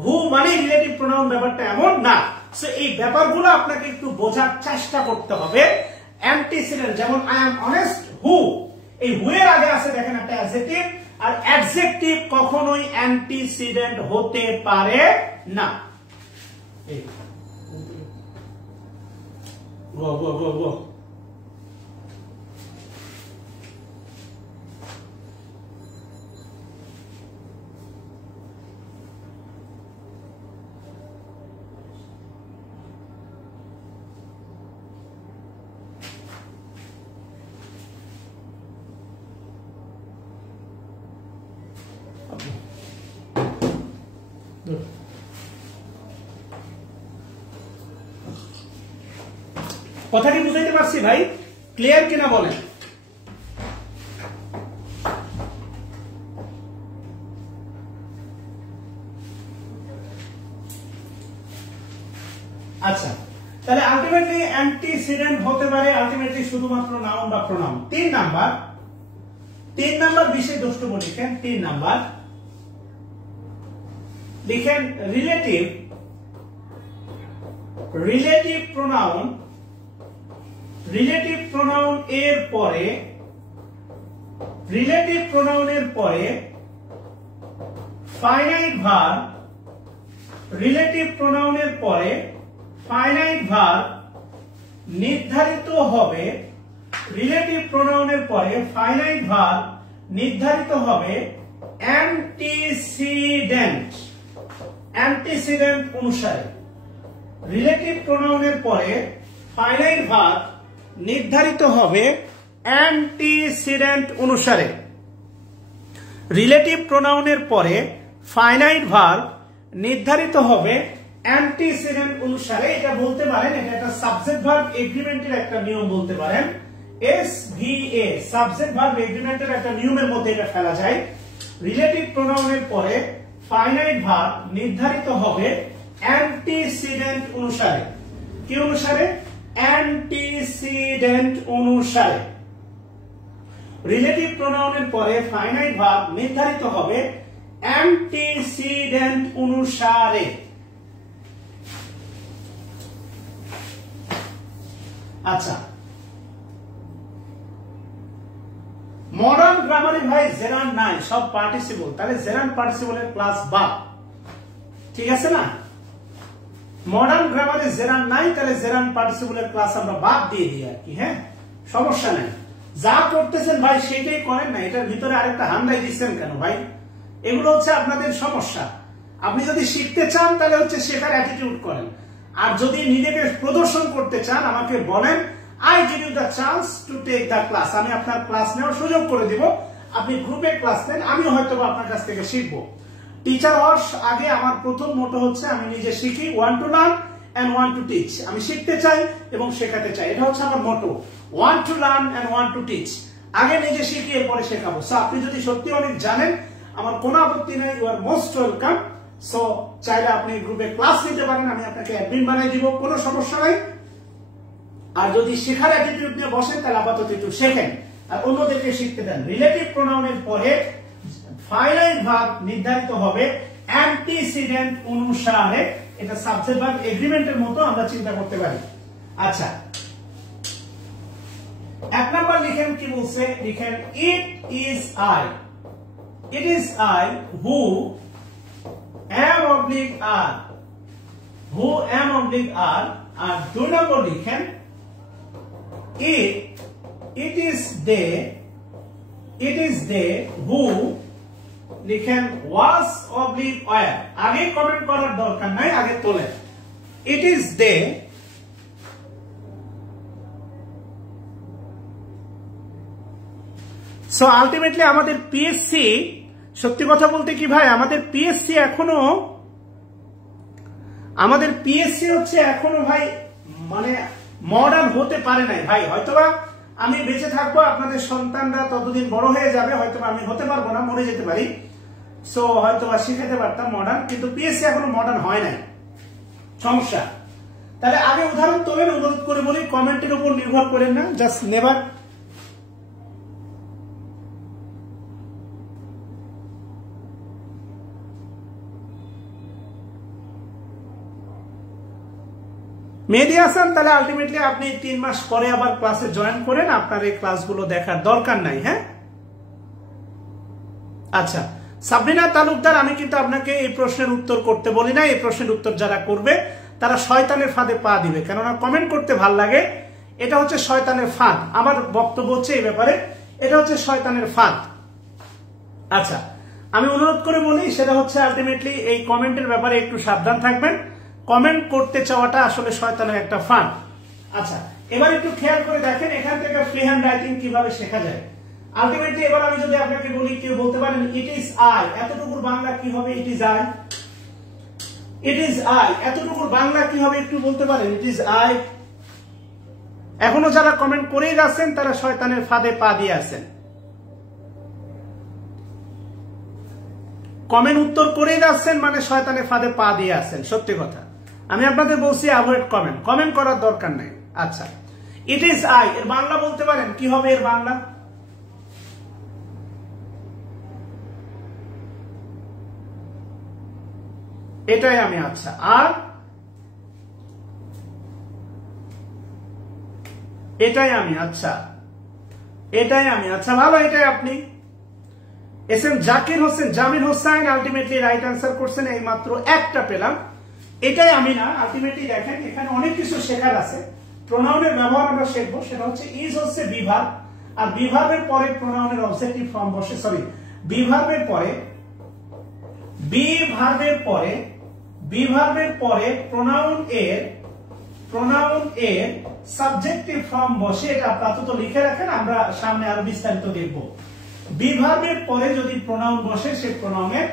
হু মানে রিলেটিভ প্রোনাউন ব্যাপারটা এমন না। সো এই ব্যাপারগুলো আপনাকে একটু বোঝার চেষ্টা করতে হবে। অ্যান্টিসিডেন্ট যেমন আই অ্যাম অনেস্ট হু, এই হু এর আগে আছে দেখেন একটা অ্যাডজেক্টিভ, আর অ্যাডজেক্টিভ কখনোই অ্যান্টিসিডেন্ট হতে পারে না। কথা কি বুঝাইতে পারছি ভাই? ক্লিয়ার কিনা বলেন? আচ্ছা, তাহলে আলটিমেটলি অ্যান্টিসিডেন্ট হতে পারে আলটিমেটলি শুধুমাত্র নাউন বা প্রোনাউন। 3 নাম্বার বিশেষ দ্রষ্টব্য লিখেন। 3 নাম্বার লিখেন রিলেটিভ প্রোনাউন, রিলেটিভ প্রোনাউন এর পরে, রিলেটিভ প্রোনাউনের পরে ফাইনাইট ভার্ব, রিলেটিভ প্রোনাউনের পরে ফাইনাইট ভার্ব নির্ধারিত হবে, রিলেটিভ প্রোনাউনের পরে ফাইনাইট ভার্ব নির্ধারিত হবে অ্যান্টিসিডেন্ট, অ্যান্টিসিডেন্ট অনুসারে। রিলেটিভ প্রোনাউনের পরে ফাইনাইট ভার্ব নির্ধারিত হবে অ্যান্টিসিডেন্ট অনুসারে। রিলেটিভ প্রোনাউনের পরে ফাইনাইট ভার্ব নির্ধারিত হবে অ্যান্টিসিডেন্ট অনুসারে, এটা বলতে পারেন এটা একটা সাবজেক্ট ভার্ব এগ্রিমেন্টের একটা নিয়ম বলতে পারেন। SVA সাবজেক্ট ভার্ব এগ্রিমেন্টের একটা নিয়মের মধ্যে এটা ফেলা যায়। রিলেটিভ প্রোনাউনের পরে ফাইনাইট ভার্ব নির্ধারিত হবে অ্যান্টিসিডেন্ট অনুসারে। কি অনুসারে? অ্যান্টিসিডেন্ট অনুসারে। রিলেটিভ প্রোনাউনের পরে ফাইনাইট ভার্ব নির্ধারিত হবে অ্যান্টিসিডেন্ট অনুসারে। আচ্ছা, মডার্ন গ্রামারে ভাই জেরান্ড নাই, সব পার্টিসিপল, তাহলে জেরান্ড পার্টিসিপলের ক্লাস বাদ, ঠিক আছে না? মডার্ন গ্রামারে জেরান্ড নাই, তাহলে জেরান্ড পার্টিসিপলের ক্লাস আমরা বাদ দিয়ে দিই আর কি। হ্যাঁ, সমস্যা নাই, যা করতেছেন ভাই সেটাই করেন না, এটার ভিতরে আরেকটা হান্ডাই দিচ্ছেন কেন ভাই? এগুলো হচ্ছে আপনাদের সমস্যা। আপনি যদি শিখতে চান তাহলে হচ্ছে শেখার অ্যাটিটিউড করেন, আর যদি নিজেকে প্রদর্শন করতে চান আমাকে বলেন, I give you the chance to take the class, আমি আপনার ক্লাস নেওয়ার সুযোগ করে দিব, আপনি গ্রুপে ক্লাস নেন, আমি হয়তো আপনার কাছ থেকে শিখবো। টিচার হওয়ার আগে আমার প্রথম মোটো হচ্ছে আমি নিজে শিখি, want to learn and want to teach. আমি শিখতে চাই এবং শেখাতে চাই, এটা হচ্ছে আমার motto, want to learn and want to teach. আগে নিজে শিখি এরপরে শেখাবো। সো আপনি যদি সত্যি অনেক জানেন আমার কোনো আপত্তি নাই, you are most welcome. So চাইলে আপনি গ্রুপে ক্লাস নিতে পারেন, আমি আপনাকে অ্যাডমিন বানিয়ে দিব, কোনো সমস্যা নাই। আর যদি শেখার অ্যাটিটিউড নিয়ে বসেন তাহলে আপাতত একটু শেখেন আর অন্যদেরকে শিখতে দেন। রিলেটিভ প্রোনাউনের পরে ফাইনাইট ভার্ব নির্ধারিত হবে অ্যান্টিসিডেন্ট অনুসারে, এটা সাবজেক্ট ভার্ব এগ্রিমেন্টের মতো আমরা চিন্তা করতে পারি। আচ্ছা, এক নাম্বার লিখেন, কি বলছে? লিখেন ইট is I, it is I who am oblique are, who am oblique are। আর 2 নম্বর লিখেন it is they who লিখেন was oblique were। আগে কমেন্ট করার দরকার নাই, আগে তোলেন। it is they so ultimately আমাদের পিএসসি, সত্যি কথা বলতে কি ভাই, আমাদের পিএসসি হচ্ছে এখনো ভাই মানে মডার্ন হতে পারে নাই ভাই। হয়তোবা আমি বেঁচে থাকবো, আপনাদের সন্তানরা ততদিন বড় হয়ে যাবে, হয়তোবা আমি হতে পারবো না, মরে যেতে পারি, সো হয়তোবা শিখাতে পারতাম মডার্ন, কিন্তু পিএসসি এখনো মডার্ন হয় নাই, সমস্যা। তাহলে আগে উদাহরণ তোলেন, অনুরোধ করে বলি, কমেন্টের উপর নির্ভর করেন না, জাস্ট নেভার। মেহেদী হাসান, তাহলে আলটিমেটলি আপনি 3 মাস পরে আবার ক্লাসে জয়েন করেন, আপনার এই ক্লাসগুলো দেখার দরকার নাই। হ্যাঁ, আচ্ছা, সাবরিনা তালুকদার, আমি কিন্তু আপনাকে এই প্রশ্নের উত্তর করতে বলি না, এই প্রশ্নের উত্তর যারা করবে তারা শয়তানের ফাঁদে পা দিবে, কেননা কমেন্ট করতে ভাল লাগে, এটা হচ্ছে শয়তানের ফাঁদ। আমার বক্তব্য হচ্ছে এই ব্যাপারে, এটা হচ্ছে শয়তানের ফাঁদ। আচ্ছা, আমি অনুরোধ করে বলি, সেটা হচ্ছে আলটিমেটলি এই কমেন্টের ব্যাপারে একটু সাবধান থাকবেন, কমেন্ট করতে চাওয়াটা আসলে শয়তানের একটা ফান। আচ্ছা, এবার একটু খেয়াল করে দেখেন এখান থেকে ফ্রি হ্যান্ড রাইটিং কিভাবে শেখা যায়। আলটিমেটলি এবার আমি যদি আপনাকে বলি, কেউ বলতে পারেন ইট ইজ আই, এতটুকুর বাংলা কি হবে? It is I, it is I, এতটুকুর বাংলা কি হবে একটু বলতে পারেন? It is I. এখনো যারা কমেন্ট করেই যাচ্ছেন তারা শয়তানের ফাঁদে পা দিয়ে আছেন, কমেন্ট উত্তর করেই যাচ্ছেন মানে শয়তানের ফাঁদে পা দিয়ে আছেন। সত্যি কথা, আমি আপনাদের বলছি অ্যাভয়েড কমেন্ট করার দরকার নাই। আচ্ছা, ইট ইজ আই এর বাংলা বলতে পারেন কি হবে? এর বাংলা এটাই আমি। আচ্ছা, আর এটাই আমি। আচ্ছা, এটাই আমি। আচ্ছা, ভালো, এটাই আপনি। S M Zakir Hossain, Jamil Hossain ultimately right answer করছেন, এই মাত্র একটা পেলাম। এটাই আমি না, আলটিমেটলি দেখেন এখানে অনেক কিছু শেখার আছে। প্রোনাউনের ব্যবহার আমরা শিখবো, সেটা হচ্ছে ইজ হচ্ছে বিভার্ব, আর বিভার্বের পরে প্রোনাউনের অবজেক্টিভ ফর্ম বসে, সরি বিভার্বের পরে প্রোনাউন এর সাবজেক্টিভ ফর্ম বসে। এটা আপাতত লিখে রাখেন, আমরা সামনে আরো বিস্তারিত দেখব। বিভার্বের পরে যদি প্রোনাউন বসে, সে প্রোনাউনের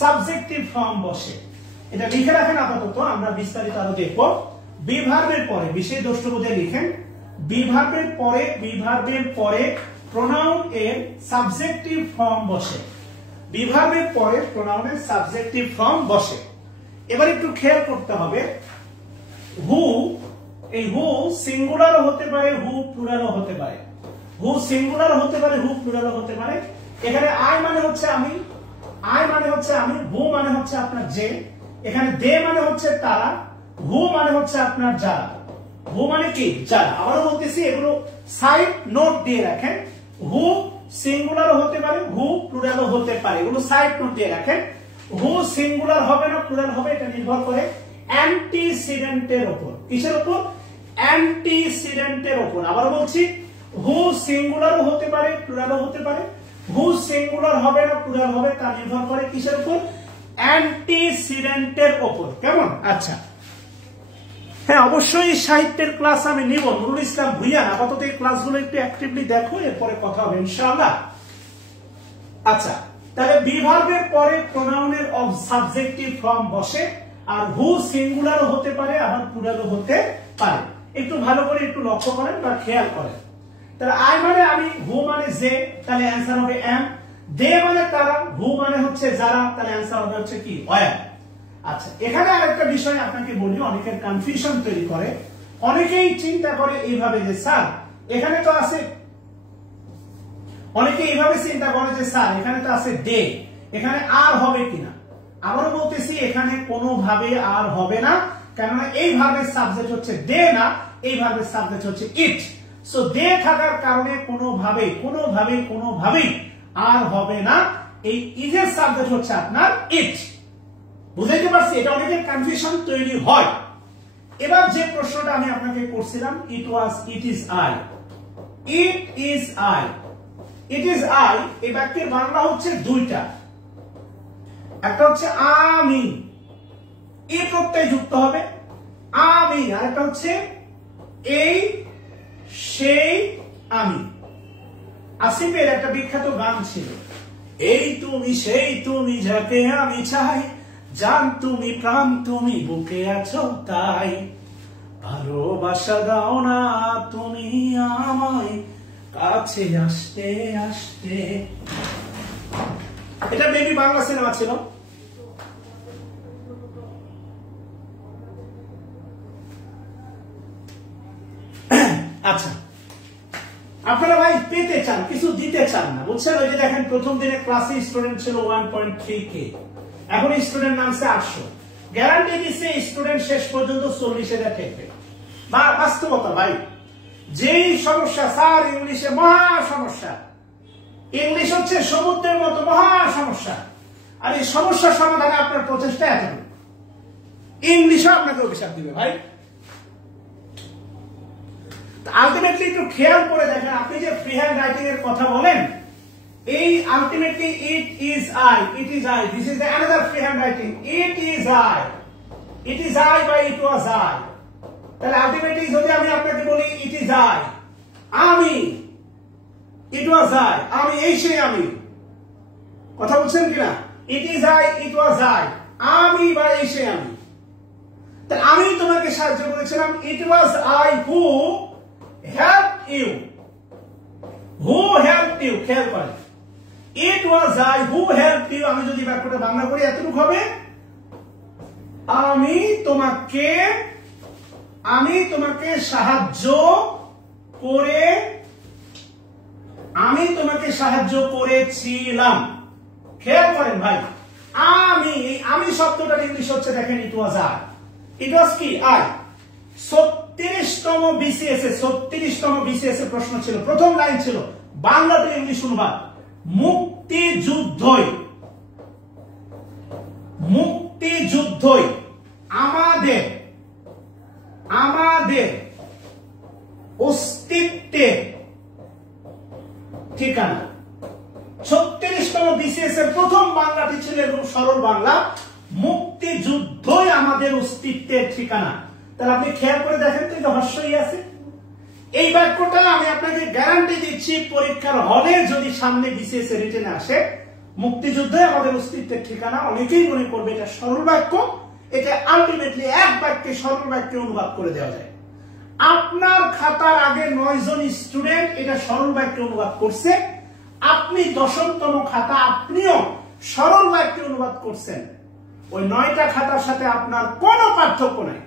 সাবজেক্টিভ ফর্ম বসে। এটা লিখে রাখেন আপাতত, আমরা বিস্তারিত আরো দেখব। বি ভার্বের পরে বিশেষ দ্রষ্টব্য লিখেন, বি ভার্বের পরে প্রোনাউন এর সাবজেক্টিভ ফর্ম বসে। বি ভার্বের পরে প্রোনাউনের সাবজেক্টিভ ফর্ম বসে। এবার একটু খেয়াল করতে হবে, হু, এই হু সিঙ্গুলারও হতে পারে, হু প্লুরালও হতে পারে। হু সিঙ্গুলার হতে পারে, হু প্লুরালও হতে পারে। এখানে আই মানে হচ্ছে আমি, আই মানে হচ্ছে আমি, হু মানে হচ্ছে আপনার যে, এখানে দে মানে হচ্ছে তারা, হু মানে হচ্ছে আপনার যারা। হু মানে কি? যারা। আবারও বলতেছি, এগুলো সাইড নোট দিয়ে রাখেন। হু সিঙ্গুলারও হতে পারে, হু প্লুরালও হতে পারে, এগুলো সাইড নোট দিয়ে রাখেন। হু সিঙ্গুলার হবে না প্লুরাল হবে, এটা নির্ভর করে অ্যান্টিসিডেন্টের উপর। কিসের উপর? অ্যান্টিসিডেন্টের উপর। আবার বলছি, হু সিঙ্গুলারও হতে পারে, প্লুরালও হতে পারে। হু সিঙ্গুলার হবে না প্লুরাল হবে, তা নির্ভর করে কিসের উপর? অ্যান্টিসিডেন্টের উপর। কেমন? আচ্ছা, হ্যাঁ, অবশ্যই সাহিত্যের ক্লাস আমি নিব। নুরুল ইসলাম ভুইয়া, আপাতত এই ক্লাসগুলো একটু অ্যাক্টিভলি দেখো, এরপরে কথা হবে ইনশাআল্লাহ। আচ্ছা, তাহলে বি ভার্বের পরে প্রোনাউনের অফ সাবজেক্টিভ ফর্ম বসে, আর হু সিঙ্গুলারও হতে পারে, আবার প্লুরালও হতে পারে। একটু ভালো করে একটু লক্ষ্য করেন বা খেয়াল করেন। তাহলে আই মানে আমি, হু মানে যে, তাহলে অ্যান্সার হবে এম। দে মানে তারা, হু মানে হচ্ছে যারা, তাহলে অ্যান্সার হবে হচ্ছে কি? ওয়ার। আচ্ছা, এখানে আরেকটা বিষয় আপনাকে বলি, অনেকের কনফিউশন তৈরি করে। অনেকেই চিন্তা করে এইভাবে যে স্যার এখানে তো আছে, অনেকে এইভাবে চিন্তা করে যে স্যার এখানে তো আছে দে, এখানে আর হবে কিনা। আবারও বলতেছি, এখানে কোনোভাবে আর হবে না, কেননা এই ভার্বের সাবজেক্ট হচ্ছে দে না, এই ভার্বের সাবজেক্ট হচ্ছে ইট। সো দে থাকার কারণে কোনোভাবেই আর হবে না। এই ইজের সাবজেক্ট হচ্ছে আপনার ইট। বুঝাইতে পারছি? এটা অনেকের কনফিউশন তৈরি হয়। এবার যে প্রশ্নটা আমি আপনাকে করছিলাম, ইট is I, it is I, it is I, এই বাক্যের বাংলা হচ্ছে দুইটা। একটা হচ্ছে আমি, এ প্রত্যয় যুক্ত হবে আমি, আর একটা হচ্ছে এই সেই আমি। আসিফের একটা বিখ্যাত গান ছিল, এই তুমি সেই তুমি যাকে আমি চাই, জান তুমি প্রাণ তুমি বুকে আছো তাই, ভালোবাসা দাও না তুমি আমায় কাছে আসতে আসতে। এটা বেবি বাংলা সিনেমা ছিল। আচ্ছা, আপনারা ভাই পেতে চান, কিছু দিতে চান না, বুঝছেন? ওই যে দেখেন প্রথম দিনে ক্লাসে স্টুডেন্ট ছিল 1.3K, এখন স্টুডেন্ট নামছে 800। গ্যারান্টি দিচ্ছে স্টুডেন্ট শেষ পর্যন্ত 40,000 ঠেকবে। বাস্তবতা ভাই। যেই সমস্যা স্যার ইংলিশে মহা সমস্যা, ইংলিশ হচ্ছে সমুদ্রের মতো মহা সমস্যা, আর এই সমস্যার সমাধানে আপনার প্রচেষ্টা এখন ইংলিশও আপনাকে অভিশাপ দিবে ভাই। আলটিমেটলি একটু খেয়াল করে দেখেন, আপনি যে ফ্রি হ্যান্ড রাইটিং এর কথা বলেন, এই ultimately it is I, it is I, this is another free hand writing. It is I, it is I বা ইট ওয়াজ আই। তাহলে আলটিমেটলি যদি আমি আপনাকে বলি ইট ইজ আই, আমি, ইট ওয়াজ আই, আমি এই সেই আমি, কথা বলছেন কিনা? ইট is I, it was I, আমি বা এই সেই আমি। তাহলে আমি তোমাকে সাহায্য করেছিলাম, it was I who helped you, who helped you, খেয়াল করেন, it was I who helped you। আমি যদি বাক্যটা বাংলা করি এতটুকু হবে, আমি তোমাকে সাহায্য করেছিলাম। খেয়াল করেন ভাই, আমি শব্দটার ইংলিশ হচ্ছে দেখেন ইট ওয়াজ আই, ইট ওয়াজ কি? আই। 36তম বিসিএস এর প্রশ্ন ছিল, প্রথম লাইন ছিল বাংলা টু ইংলিশ অনুবাদ, মুক্তিযুদ্ধই আমাদের অস্তিত্বের ঠিকানা। 36তম বিসিএস এর প্রথম বাংলাটি ছিল এরকম সরল বাংলা, মুক্তিযুদ্ধই আমাদের অস্তিত্বের ঠিকানা। তাহলে আপনি খেয়াল করে দেখেন তো, হর্ষই আছে। এই বাক্যটা আমি আপনাকে গ্যারান্টি দিচ্ছি, পরীক্ষার হলে যদি সামনে বিসিএস এ রিটেনে আসে, মুক্তিযুদ্ধই আমাদের অস্তিত্বের ঠিকানা, অনেকেই মনে করবে এটা সরল বাক্য, এটা আলটিমেটলি এক বাক্যে সরল বাক্যে অনুবাদ করে দেওয়া যায়। আপনার খাতার আগে 9 জন স্টুডেন্ট এটা সরল বাক্যে অনুবাদ করছে, আপনি 10তম খাতা আপনিও সরল বাক্যে অনুবাদ করছেন। ওই 9টা খাতার সাথে আপনার কোনো পার্থক্য নাই।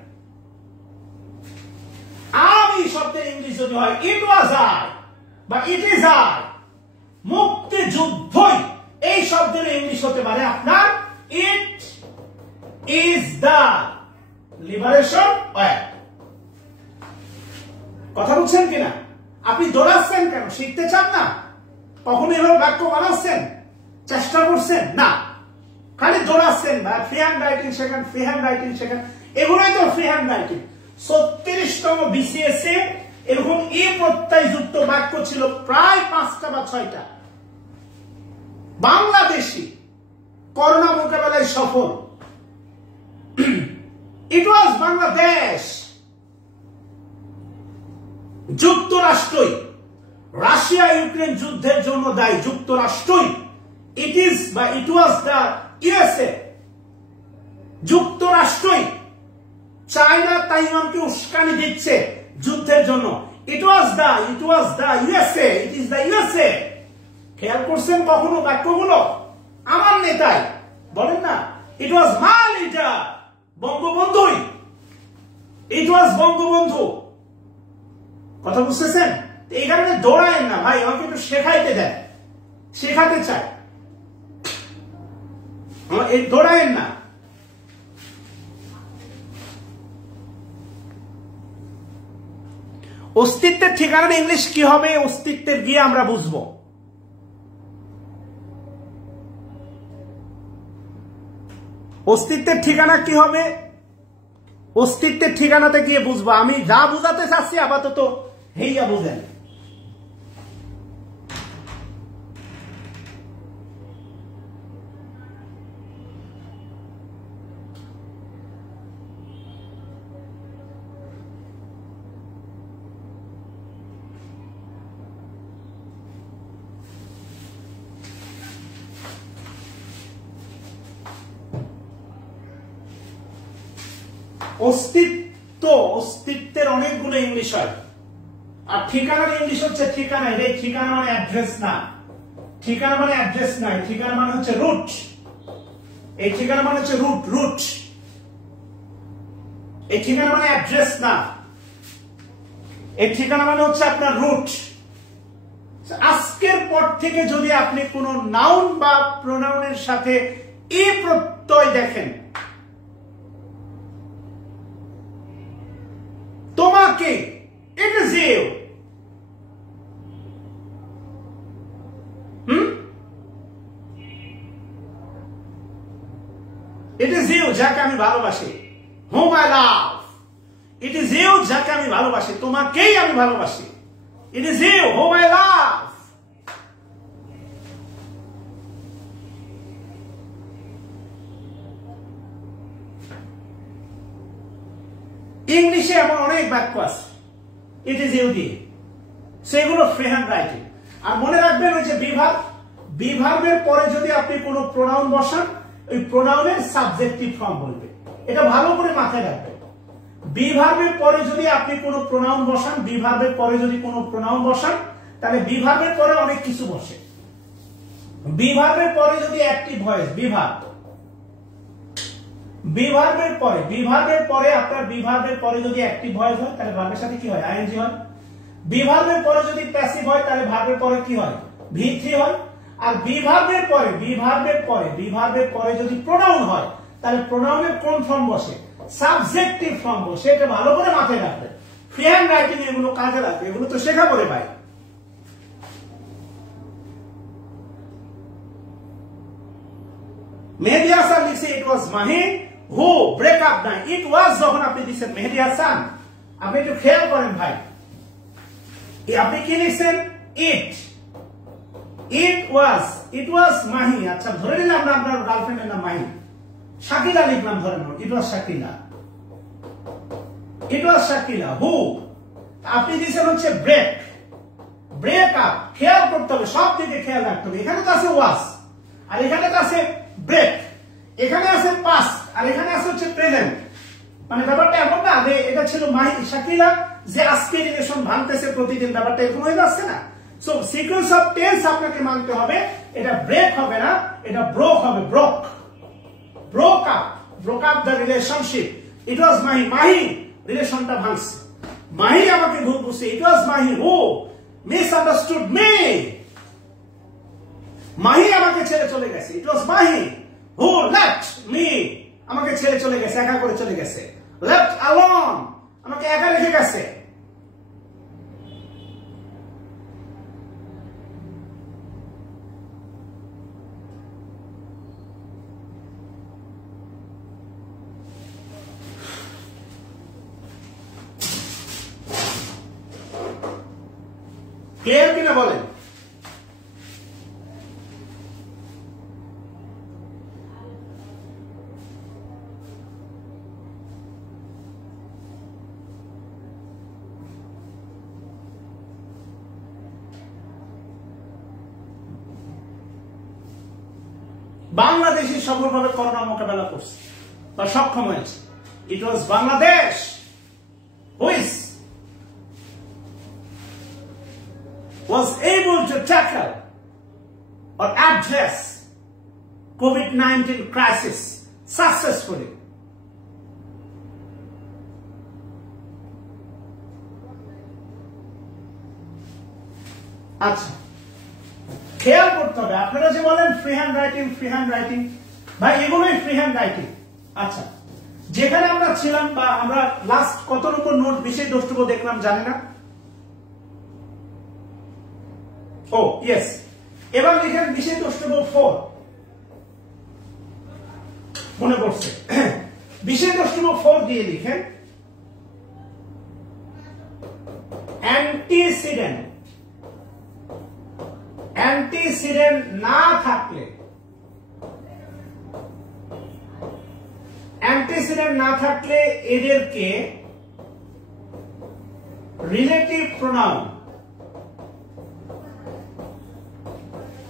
আমি শব্দের ইংলিশ যদি হয় ইট ওয়াজ আই বা ইট ইজ আই, মুক্তিযুদ্ধই এই শব্দের ইংলিশ হতে পারে আপনার it is the liberation war. কথা বুঝছেন কিনা? আপনি দৌড়াচ্ছেন কেন? শিখতে চান না? কখনো এভাবে বাক্য বানাচ্ছেন, চেষ্টা করছেন না, খালি দৌড়াচ্ছেন বা ফ্রি হ্যান্ড রাইটিং শেখেন, ফ্রি হ্যান্ড রাইটিং শেখেন, এগুলোই তো ফ্রি হ্যান্ড রাইটিং। 36তম বিসিএস এ এরকম এ প্রত্যয় যুক্ত বাক্য ছিল প্রায় 5টা বা 6টা। বাংলাদেশি করোনা মোকাবেলায় সফল, ইট ওয়াজ বাংলাদেশ। যুক্তরাষ্ট্রই রাশিয়া ইউক্রেন যুদ্ধের জন্য দায়ী, যুক্তরাষ্ট্রই। ইট ইজ বা ইট ওয়াজ দ্য ইউএসএ, যুক্তরাষ্ট্রই চায়না তাইওয়ানকে উস্কানি দিচ্ছে যুদ্ধের জন্য, it was the USA, it is the USA. খেয়াল করছেন কখনো বাক্যগুলো? আমার নেতাই বলেন না ইট ওয়াজ মাই লিডার, বঙ্গবন্ধুই, ইট ওয়াজ বঙ্গবন্ধু। কথা বুঝতেছেন? এই কারণে দৌড়ায়েন না ভাই, আমাকে একটু শেখাইতে দেন, শেখাতে চাই, এই দৌড়ায়েন না। অস্তিত্বের ঠিকানার ইংলিশ কি হবে? অস্তিত্বের গিয়ে আমরা বুঝবো। অস্তিত্বের ঠিকানা কি হবে? অস্তিত্বের ঠিকানাতে গিয়ে বুঝবো। আমি যা বুঝাতে চাচ্ছি আপাতত হেইয়া বুঝেন। অস্তিত্ব, অস্তিত্বের অনেকগুলো ইংলিশ হয়। আর ঠিকানার ইংলিশ হচ্ছে ঠিকানা। এই ঠিকানা মানে অ্যাড্রেস না, ঠিকানা মানে অ্যাড্রেস নাই, ঠিকানা মানে হচ্ছে রুট। এই ঠিকানা মানে হচ্ছে রুট, রুট। এই ঠিকানা মানে অ্যাড্রেস না, এই ঠিকানা মানে হচ্ছে আপনার রুট। আজকের পর থেকে যদি আপনি কোনো নাউন বা প্রোনাউনের সাথে এ প্রত্যয় দেখেন, তোমাকে, it is you, it is you যাকে আমি ভালোবাসি, whom I love, it is you যাকে আমি ভালোবাসি, তোমাকেই আমি ভালোবাসি, it is you whom I love। ইংলিশে এমন অনেক বাক্য আছে ইট ইজ ইউ দিয়ে, সেগুলো ফ্রি হ্যান্ড রাইটিং। আর মনে রাখবেন ওই যে বিভাগ, বিভাগের পরে যদি আপনি কোনো প্রোনাউন বসান, ওই প্রোনাউনের সাবজেক্টিভ ফর্ম বলবে। এটা ভালো করে মাথায় রাখবেন। বিভাগের পরে যদি আপনি কোনো প্রোনাউন বসান, বিভাগের পরে যদি কোনো প্রোনাউন বসান, তাহলে বিভাগের পরে অনেক কিছু বসে। বিভাগের পরে যদি অ্যাক্টিভ ভয়েস, বিভাগ, বিভাগের পরে, বিভাগের পরে আপনার বিভাগের পরে যদি অ্যাক্টিভ ভয়েস হয় তাহলে ভার্বের সাথে কি হয়? আইএনজি হয়। বিভাগের পরে যদি প্যাসিভ হয় তাহলে ভার্বের পরে কি হয়? ভি3 হয়। আর বিভাগের পরে, বিভাগের পরে, বিভাগের পরে যদি প্রোনাউন হয় তাহলে প্রোনাউনের কোন ফর্ম বসে? সাবজেক্টিভ ফর্ম বসে। এটা ভালো করে মাথায় রাখবেন। ফ্রি হ্যান্ড রাইটিং এগুলো কাজে লাগবে, এগুলো তো শেখা করে ভাই। মেহেদী হাসান লিখছে ইট ওয়াজ মাহিন হু ব্রেক আপ না, ইট ওয়াজ যখন আপনি দিচ্ছেন মেহেদী হাসান, আপনি একটু খেয়াল করেন ভাই, আপনি কি লিখছেন? ইট, ইট ওয়াজ মাহি। আচ্ছা ধরে নিলাম না আপনার গার্লফ্রেন্ডের নাম মাহি, শাকিলা লিখলাম ধরে নাও, ইট ওয়াজ শাকিলা, ইট ওয়াজ শাকিলা। হু আপনি দিচ্ছেন হচ্ছে ব্রেক, ব্রেক আপ। খেয়াল করতে হবে, সব দিকে খেয়াল রাখতে হবে। এখানে তো আছে ওয়াজ আর এখানে তো আছে ব্রেক, এখানে আছে পাস্ট আর এখানে আছে হচ্ছে প্রেজেন্ট। মানে ব্যাপারটা এমন না যে এটা ছিল মাহি শাকিলা যে আজকে রিলেশন ভাঙতেছে প্রতিদিন, ব্যাপারটা এরকম হয়ে যাচ্ছে না। সো সিকোয়েন্স অফ টেন্স আপনাকে মানতে হবে, এটা ব্রেক হবে না, এটা ব্রোক হবে, ব্রোক আপ দ্য রিলেশনশিপ। ইট ওয়াজ মাহি, মাহি রিলেশনটা ভাঙছে, মাহি আমাকে ভুল বুঝছে, ইট ওয়াজ মাহি হু মিসআন্ডারস্টুড মি, মাহি আমাকে ছেড়ে চলে গেছে, ইট ওয়াজ মাহি হু লেফট মি, আমাকে ছেড়ে চলে গেছে, একা করে চলে গেছে, লেফট অ্যালোন, আমাকে একা রেখে গেছে। ক্লিয়ার কিনা বলেন? বাংলাদেশি সফলভাবে করোনা মোকাবেলা করছে বা সক্ষম হয়েছে। It was Bangladesh which was able to tackle or address COVID-19 crisis successfully. আচ্ছা, খেয়াল করতে হবে, আপনারা যে বলেন ফ্রি হ্যান্ড রাইটিং, ভাই এগুলোই ফ্রি হ্যান্ড রাইটিং। আচ্ছা, যেখানে আমরা ছিলাম বা আমরা লাস্ট কত নম্বর নোট বিষয় দ্রষ্টব্য দেখলাম জানি না? ও ইয়েস, এবার লিখেন বিষয় দ্রষ্টব্য 4, মনে পড়ছে। বিষয় দ্রষ্টব্য 4 দিয়ে লিখেন অ্যান্টিসিডেন্ট না থাকলে এদেরকে রিলেটিভ প্রোনাউন,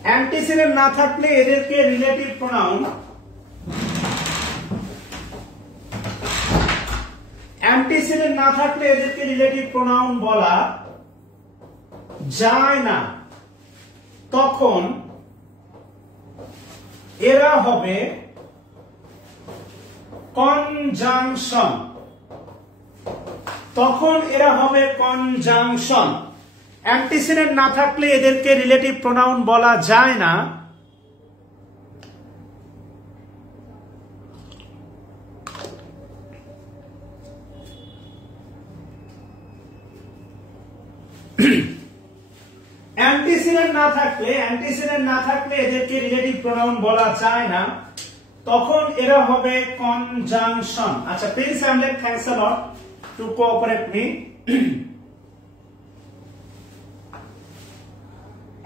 অ্যান্টিসিডেন্ট না থাকলে এদেরকে রিলেটিভ প্রোনাউন, অ্যান্টিসিডেন্ট না থাকলে এদেরকে রিলেটিভ প্রোনাউন বলা যায় না, তখন এরা হবে কনজাংশন, অ্যান্টিসিডেন্ট না থাকলে এদেরকে রিলেটিভ প্রোনাউন বলা যায় না, অ্যান্টিসিডেন্ট না থাকলে এদেরকে রিলেটিভ প্রোনাউন বলা যায় না, তখন এরা হবে কনজাংশন। আচ্ছা, Prince Hamlet, thanks a lot to cooperate me.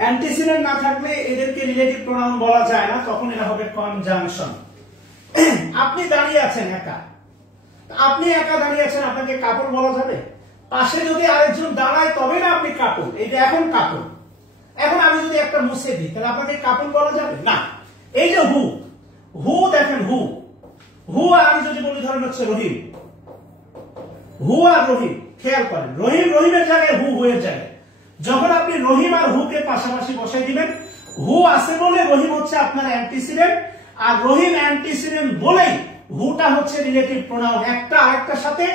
Antecedent না থাকলে এদেরকে রিলেটিভ প্রোনাউন বলা যায় না, তখন এরা হবে কনজাংশন। আপনি দাঁড়িয়ে আছেন একা, আপনাকে কাপড় বলা যাবে? পাশে যদি আরেকজন দাঁড়ায় তবে না আপনি কাপড়, এই যে এখন কাপড়, এখন আমি যদি একটা মুছে দিই তাহলে আপনাকে কাপড় বলা যাবে না। এই যে হু দেখেন, হু আর আমি যদি বলি ধরেন হচ্ছে রহিম, হু আর রহিম, খেয়াল করেন রহিমের জায়গায় হু এর জায়গায়, যখন আপনি রহিম আর হুকে পাশাপাশি বসাই দিবেন, হু আছে বলে রহিম হচ্ছে আপনার অ্যান্টিসিডেন্ট, আর রহিম অ্যান্টিসিডেন্ট বলেই হুটা হচ্ছে রিলেটিভ প্রোনাউন, একটা আরেকটার সাথে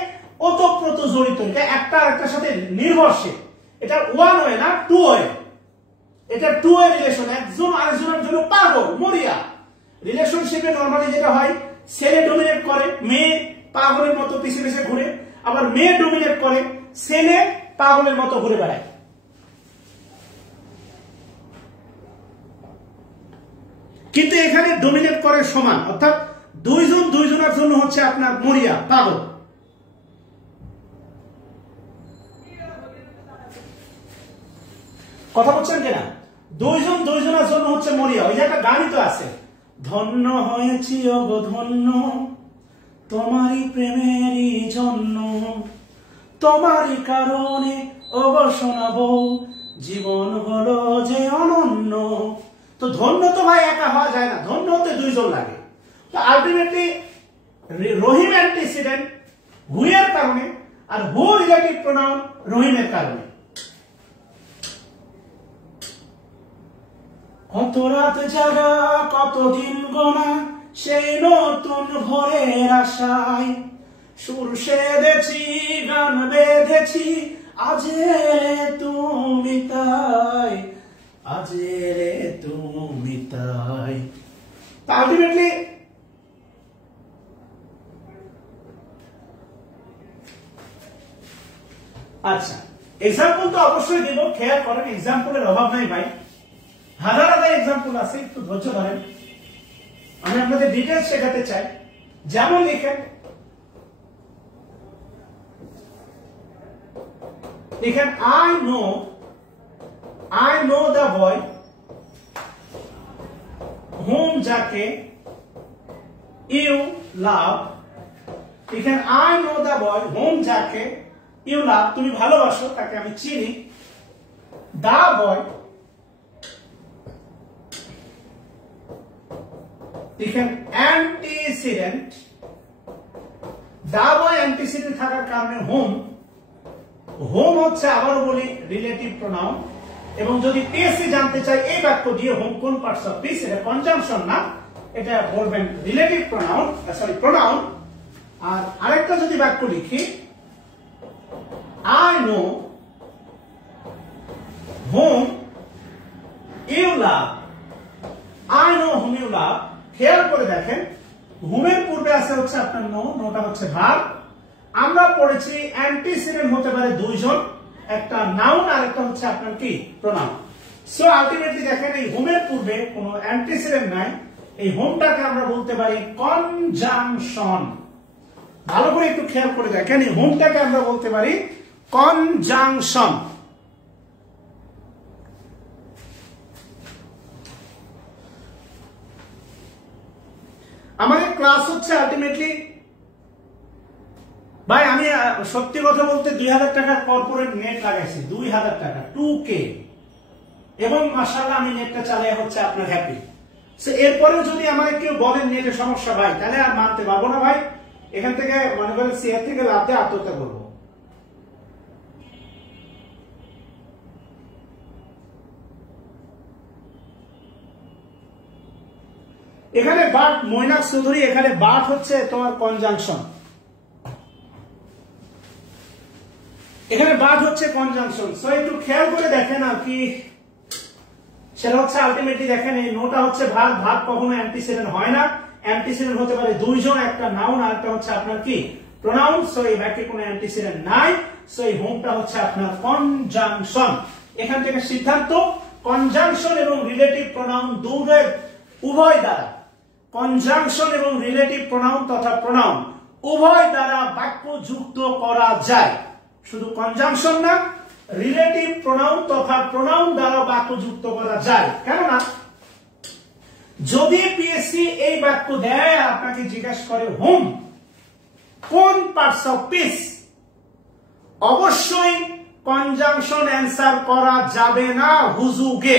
ওতপ্রোত জড়িত, এটা একটা আরেকটার সাথে নির্ভরশীল, এটা ওয়ান ওয়ে না টু ওয়ে, এটা টু ওয়ে রিলেশন, একজন আরেকজনের জন্য পাগল মরিয়া। রিলেশনশিপে নরমালি যেটা হয়, ছেলে ডমিনেট করে, মেয়ে পাগলের মতো পিছিয়ে পিছিয়ে ঘুরে, আবার মেয়ে ডমিনেট করে, ছেলে পাগলের মতো ঘুরে বেড়ায়। কিন্তু এখানে ডমিনেট করে সমান, অর্থাৎ দুইজনের জন্য হচ্ছে আপনার মরিয়া, পাগল। কথা বলছেন কিনা? দুইজনের জন্য হচ্ছে মরিয়া। ওই যে একটা গানই তো আছে, ধন্য হয়েছি ওগো ধন্য তোমারই প্রেমেরই জন্য, তোমারই কারণে ওগো শোনাবো জীবন হলো যে অনন্য। তো ধন্য তো ভাই একা হওয়া যায় না, ধন্য হতে দুইজন লাগে। তো আলটিমেটলি রহিম অ্যান্টিসিডেন্ট হু এর কারণে, আর হু রিলেটিভ প্রোনাউন রহিমের কারণে। কত রাত জাগা কতদিন গোনা সেই নতুন ভোরের আশায়, সুর সেধেছি গান বেঁধেছি আজে তুমি তাই, আজে তুমি তাই। আলটিমেটলি আচ্ছা, এক্সাম্পল তো অবশ্যই দেব, খেয়াল করেন এক্সাম্পলের অভাব নাই ভাই, হাজার হাজার এক্সাম্পল আছে, একটু ধৈর্য ধরেন। আমি আপনাদের ডিটেলস শেখাতে চাই। যেমন লিখেন, I know the boy whom যাকে you love, লিখেন I know the boy whom যাকে you love, তুমি ভালোবাসো, তাকে আমি চিনি। the boy, লিখেন অ্যান্টিসিডেন্ট, the boy অ্যান্টিসিডেন্ট থাকার কারণে whom, হোম হচ্ছে আবারও বলি রিলেটিভ প্রোনাউন, এবং যদি পিএসসি জানতে চাই এই বাক্য দিয়ে হোম কোন পার্টস অফ স্পিচ, এটা কনজাংশন না, এটা বলবেন রিলেটিভ প্রোনাউন, সরি প্রোনাউন। আর আরেকটা যদি বাক্য লিখি, I know whom you love, I know whom you love, খেয়াল করে দেখেন হোমের পূর্বে আছে হচ্ছে আপনার নো, নোটা হচ্ছে ভার্ব। আমরা পড়েছি অ্যান্টিসিডেন্ট হতে পারে দুইজন, একটা নাউন আর একটা হচ্ছে আপনার কি প্রোনাউন। সো আলটিমেটলি দেখেন এই হোমের পূর্বে কোনো অ্যান্টিসিডেন্ট নাই, এই হোমটাকে আমরা বলতে পারি কনজাংশন। ভালো করে একটু খেয়াল করে দেখেন, এই হোমটাকে আমরা বলতে পারি কনজাংশন। আমাদের ক্লাস হচ্ছে আলটিমেটলি ভাই, আমি সত্যি কথা বলতে 2000 টাকার কর্পোরেট নেট লাগাইছি, 2000 টাকা 2K, এবং মাশাআল্লাহ আমি নেটটা চালিয়ে হচ্ছে আপনার হ্যাপি। এরপরেও যদি আমার কেউ বলেন নেটের সমস্যা ভাই, তাহলে আর মানতে পারবো না ভাই, এখান থেকে মনে করেন শেয়ার থেকে লাভ দিয়ে আত্মহত্যা করবো। এখানে বাট মৈনাক চৌধুরী, এখানে বাট হচ্ছে তোমার কনজাংশন, এখানে বাট হচ্ছে কনজাংশন। সো একটু খেয়াল করে দেখেন আর কি, সেটা হচ্ছে আলটিমেটলি দেখেন এই নোটা হচ্ছে ভার্ব, ভার্ব কখনো অ্যান্টিসিডেন্ট হয় না, অ্যান্টিসিডেন্ট হতে পারে দুইজন, একটা নাউন আর একটা হচ্ছে আপনার কি প্রোনাউন। সো এই বাক্যে কোনো অ্যান্টিসিডেন্ট নাই, সো এই হোমটা হচ্ছে আপনার কনজাংশন। এখান থেকে সিদ্ধান্ত, কনজাংশন এবং রিলেটিভ প্রোনাউন দুটোর উভয় দ্বারা, কনজাংশন এবং রিলেটিভ প্রোনাউন তথা প্রোনাউন উভয় দ্বারা বাক্য যুক্ত করা যায়। শুধু কনজাংশন না, রিলেটিভ প্রোনাউন তথা প্রোনাউন দ্বারা বাক্য যুক্ত করা যায়। কেননা যদি পিএসসি এই বাক্য দেয় আপনাকে জিজ্ঞাসা করে হোম কোন পার্টস অফ স্পিচ, অবশ্যই কনজাংশন অ্যান্সার করা যাবে না হুজুগে,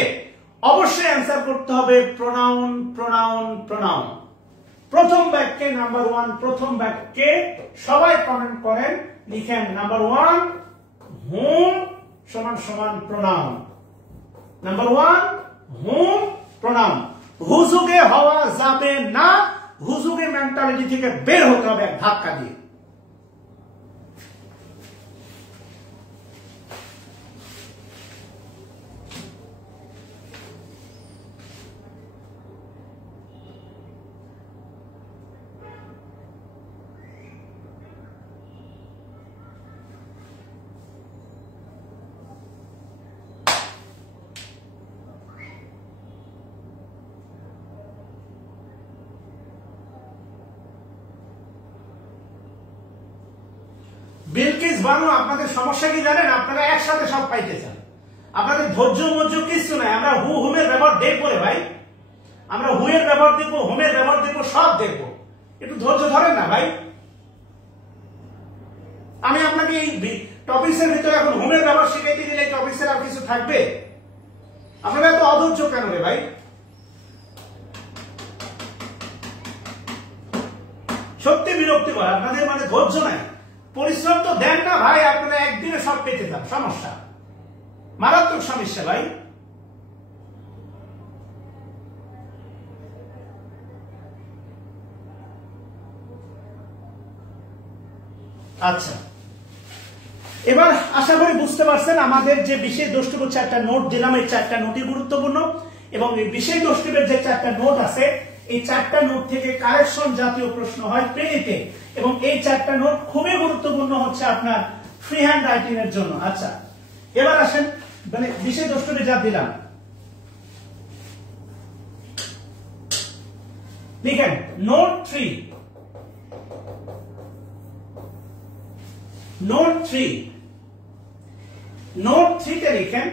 অবশ্যই অ্যান্সার করতে হবে প্রোনাউন প্রোনাউন প্রোনাউন। প্রথম বাক্যে নাম্বার 1, প্রথম বাক্যে সবাই কমেন্ট করেন, লিখেন নাম্বার 1 হোম সমান সমান প্রোনাউন, নাম্বার 1 হোম প্রোনাউন। হুজুগে হওয়া যাবে না, হুজুগে মেন্টালিটি থেকে বের হতে হবে এক ধাক্কা দিয়ে। বিলকিস বানু, আপনাদের সমস্যা কি জানেন? আপনারা একসাথে সব পাইতে চান, আপনাদের ধৈর্য মর্য কিছু নাই। আমরা হোমের ব্যবহার দেখবো রে ভাই, আমরা হুয়ের ব্যবহার দেখবো, হোমের ব্যবহার দেখবো, সব দেখবো, একটু ধৈর্য ধরেন না ভাই। আমি আপনাকে এই টপিক্সের ভিতরে এখন হোমের ব্যবহার শিখাইতে দিলে এই টপিক্সের আর কিছু থাকবে? আপনারা এত অধৈর্য কেন রে ভাই? সত্যি বিরক্তিকর, আপনাদের মানে ধৈর্য নাই, পরিশ্রম তো দেন না ভাই, আপনারা একদিনে সব পেতে যান, সমস্যা, মারাত্মক সমস্যা ভাই। আচ্ছা, এবার আশা করি বুঝতে পারছেন আমাদের যে বিশেষ দ্রষ্টব্য 4টা নোট দিলাম, এই 4টা নোটই গুরুত্বপূর্ণ, এবং এই বিশেষ দ্রষ্টব্যের যে 4টা নোট আছে এই 4টা নোট থেকে কারেকশন জাতীয় প্রশ্ন হয় প্রেরিতে, এবং এই 4টা নোট খুবই গুরুত্বপূর্ণ হচ্ছে আপনার ফ্রি হ্যান্ড রাইটিং এর জন্য। আচ্ছা, এবার আসেন মানে বিশেষ দ্রষ্টব্যে যা দিলাম লিখেন নোট 3, নোট 3, নোট 3 তে লিখেন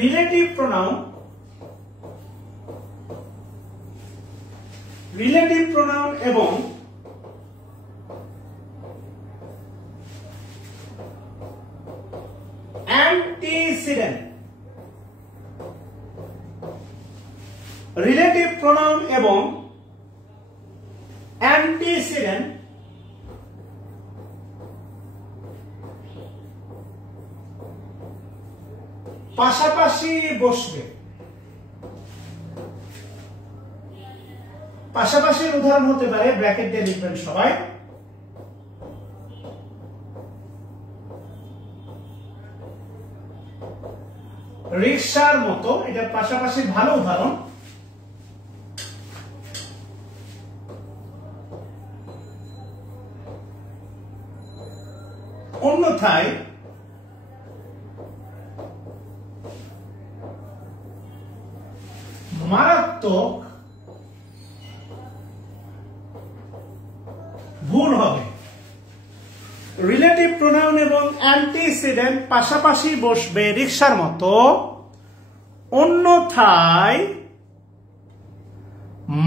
রিলেটিভ প্রোনাউন, রিলেটিভ প্রোনাউন এবং অ্যান্টিসিডেন্ট, রিলেটিভ প্রোনাউন এবং অ্যান্টিসিডেন্ট পাশাপাশি বসবে। পাশাপাশির উদাহরণ হতে পারে, ব্র্যাকেট দিয়ে লিখবেন সবাই, রিকশার মতো, এটা পাশাপাশি ভালো উদাহরণ। অন্যথায় মারাত্মক ভুল হবে। রিলেটিভ প্রোনাউন এবং অ্যান্টিসিডেন্ট পাশাপাশি বসবে রিকশার মতো, অন্যথায়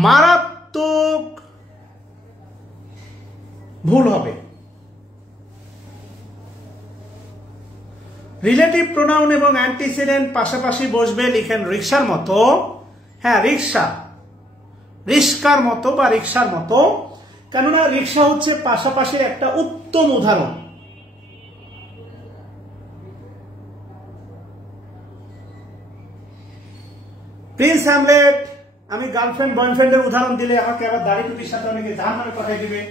মারাত্মক ভুল হবে। রিলেটিভ প্রোনাউন এবং অ্যান্টিসিডেন্ট পাশাপাশি বসবে, লিখেন রিকশার মতো, হ্যাঁ রিকশা, রিস্কার মতো বা রিকশার মতো, কেননা রিকশা হচ্ছে পাশাপাশি একটা উত্তম উদাহরণ। প্রিন্স হ্যামলেট, আমি গার্লফ্রেন্ড বয়ফ্রেন্ডের উদাহরণ দিলে আমাকে আবার দাড়ি টুপির সাথে অনেকে জাহান্নামে পাঠিয়ে দিবে।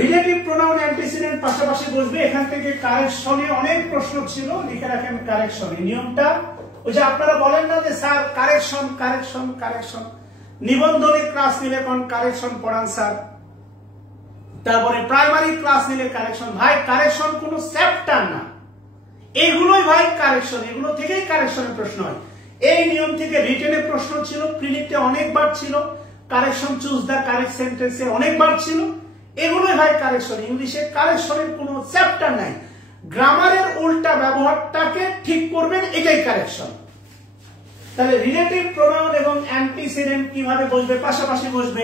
রিলেটিভ প্রোনাউন অ্যান্টিসিডেন্ট পাশাপাশি বসবে, এখান থেকে কারেকশনে অনেক প্রশ্ন ছিল, লিখে রাখেন কারেকশন। নিয়মটা ওই যে আপনারা বলেন না যে স্যার কারেকশন কারেকশন কারেকশন, নিবন্ধনের ক্লাস নিলে কোন কারেকশন পড়ান স্যার, তারপরে প্রাইমারি ক্লাস নিলে কারেকশন, ভাই কারেকশন কোন চ্যাপ্টার না, এগুলোই ভাই কারেকশন, এগুলো থেকেই কারেকশনের প্রশ্ন হয়। এই নিয়ম থেকে রিটেনে প্রশ্ন ছিল, প্রিলিতে অনেকবার ছিল, কারেকশন চুজ দা কারেক্ট সেন্টেন্সে অনেকবার ছিল, এগুলোই ভাই কারেকশন। ইংলিশে কারেকশনের কোনো চ্যাপ্টার নাই, গ্রামারের উল্টা ব্যবহারটাকে ঠিক করবেন, এটাই কারেকশন। তাহলে রিলেটিভ প্রোনাউন এবং অ্যান্টিসিডেন্ট কিভাবে বসবে? পাশাপাশি বসবে।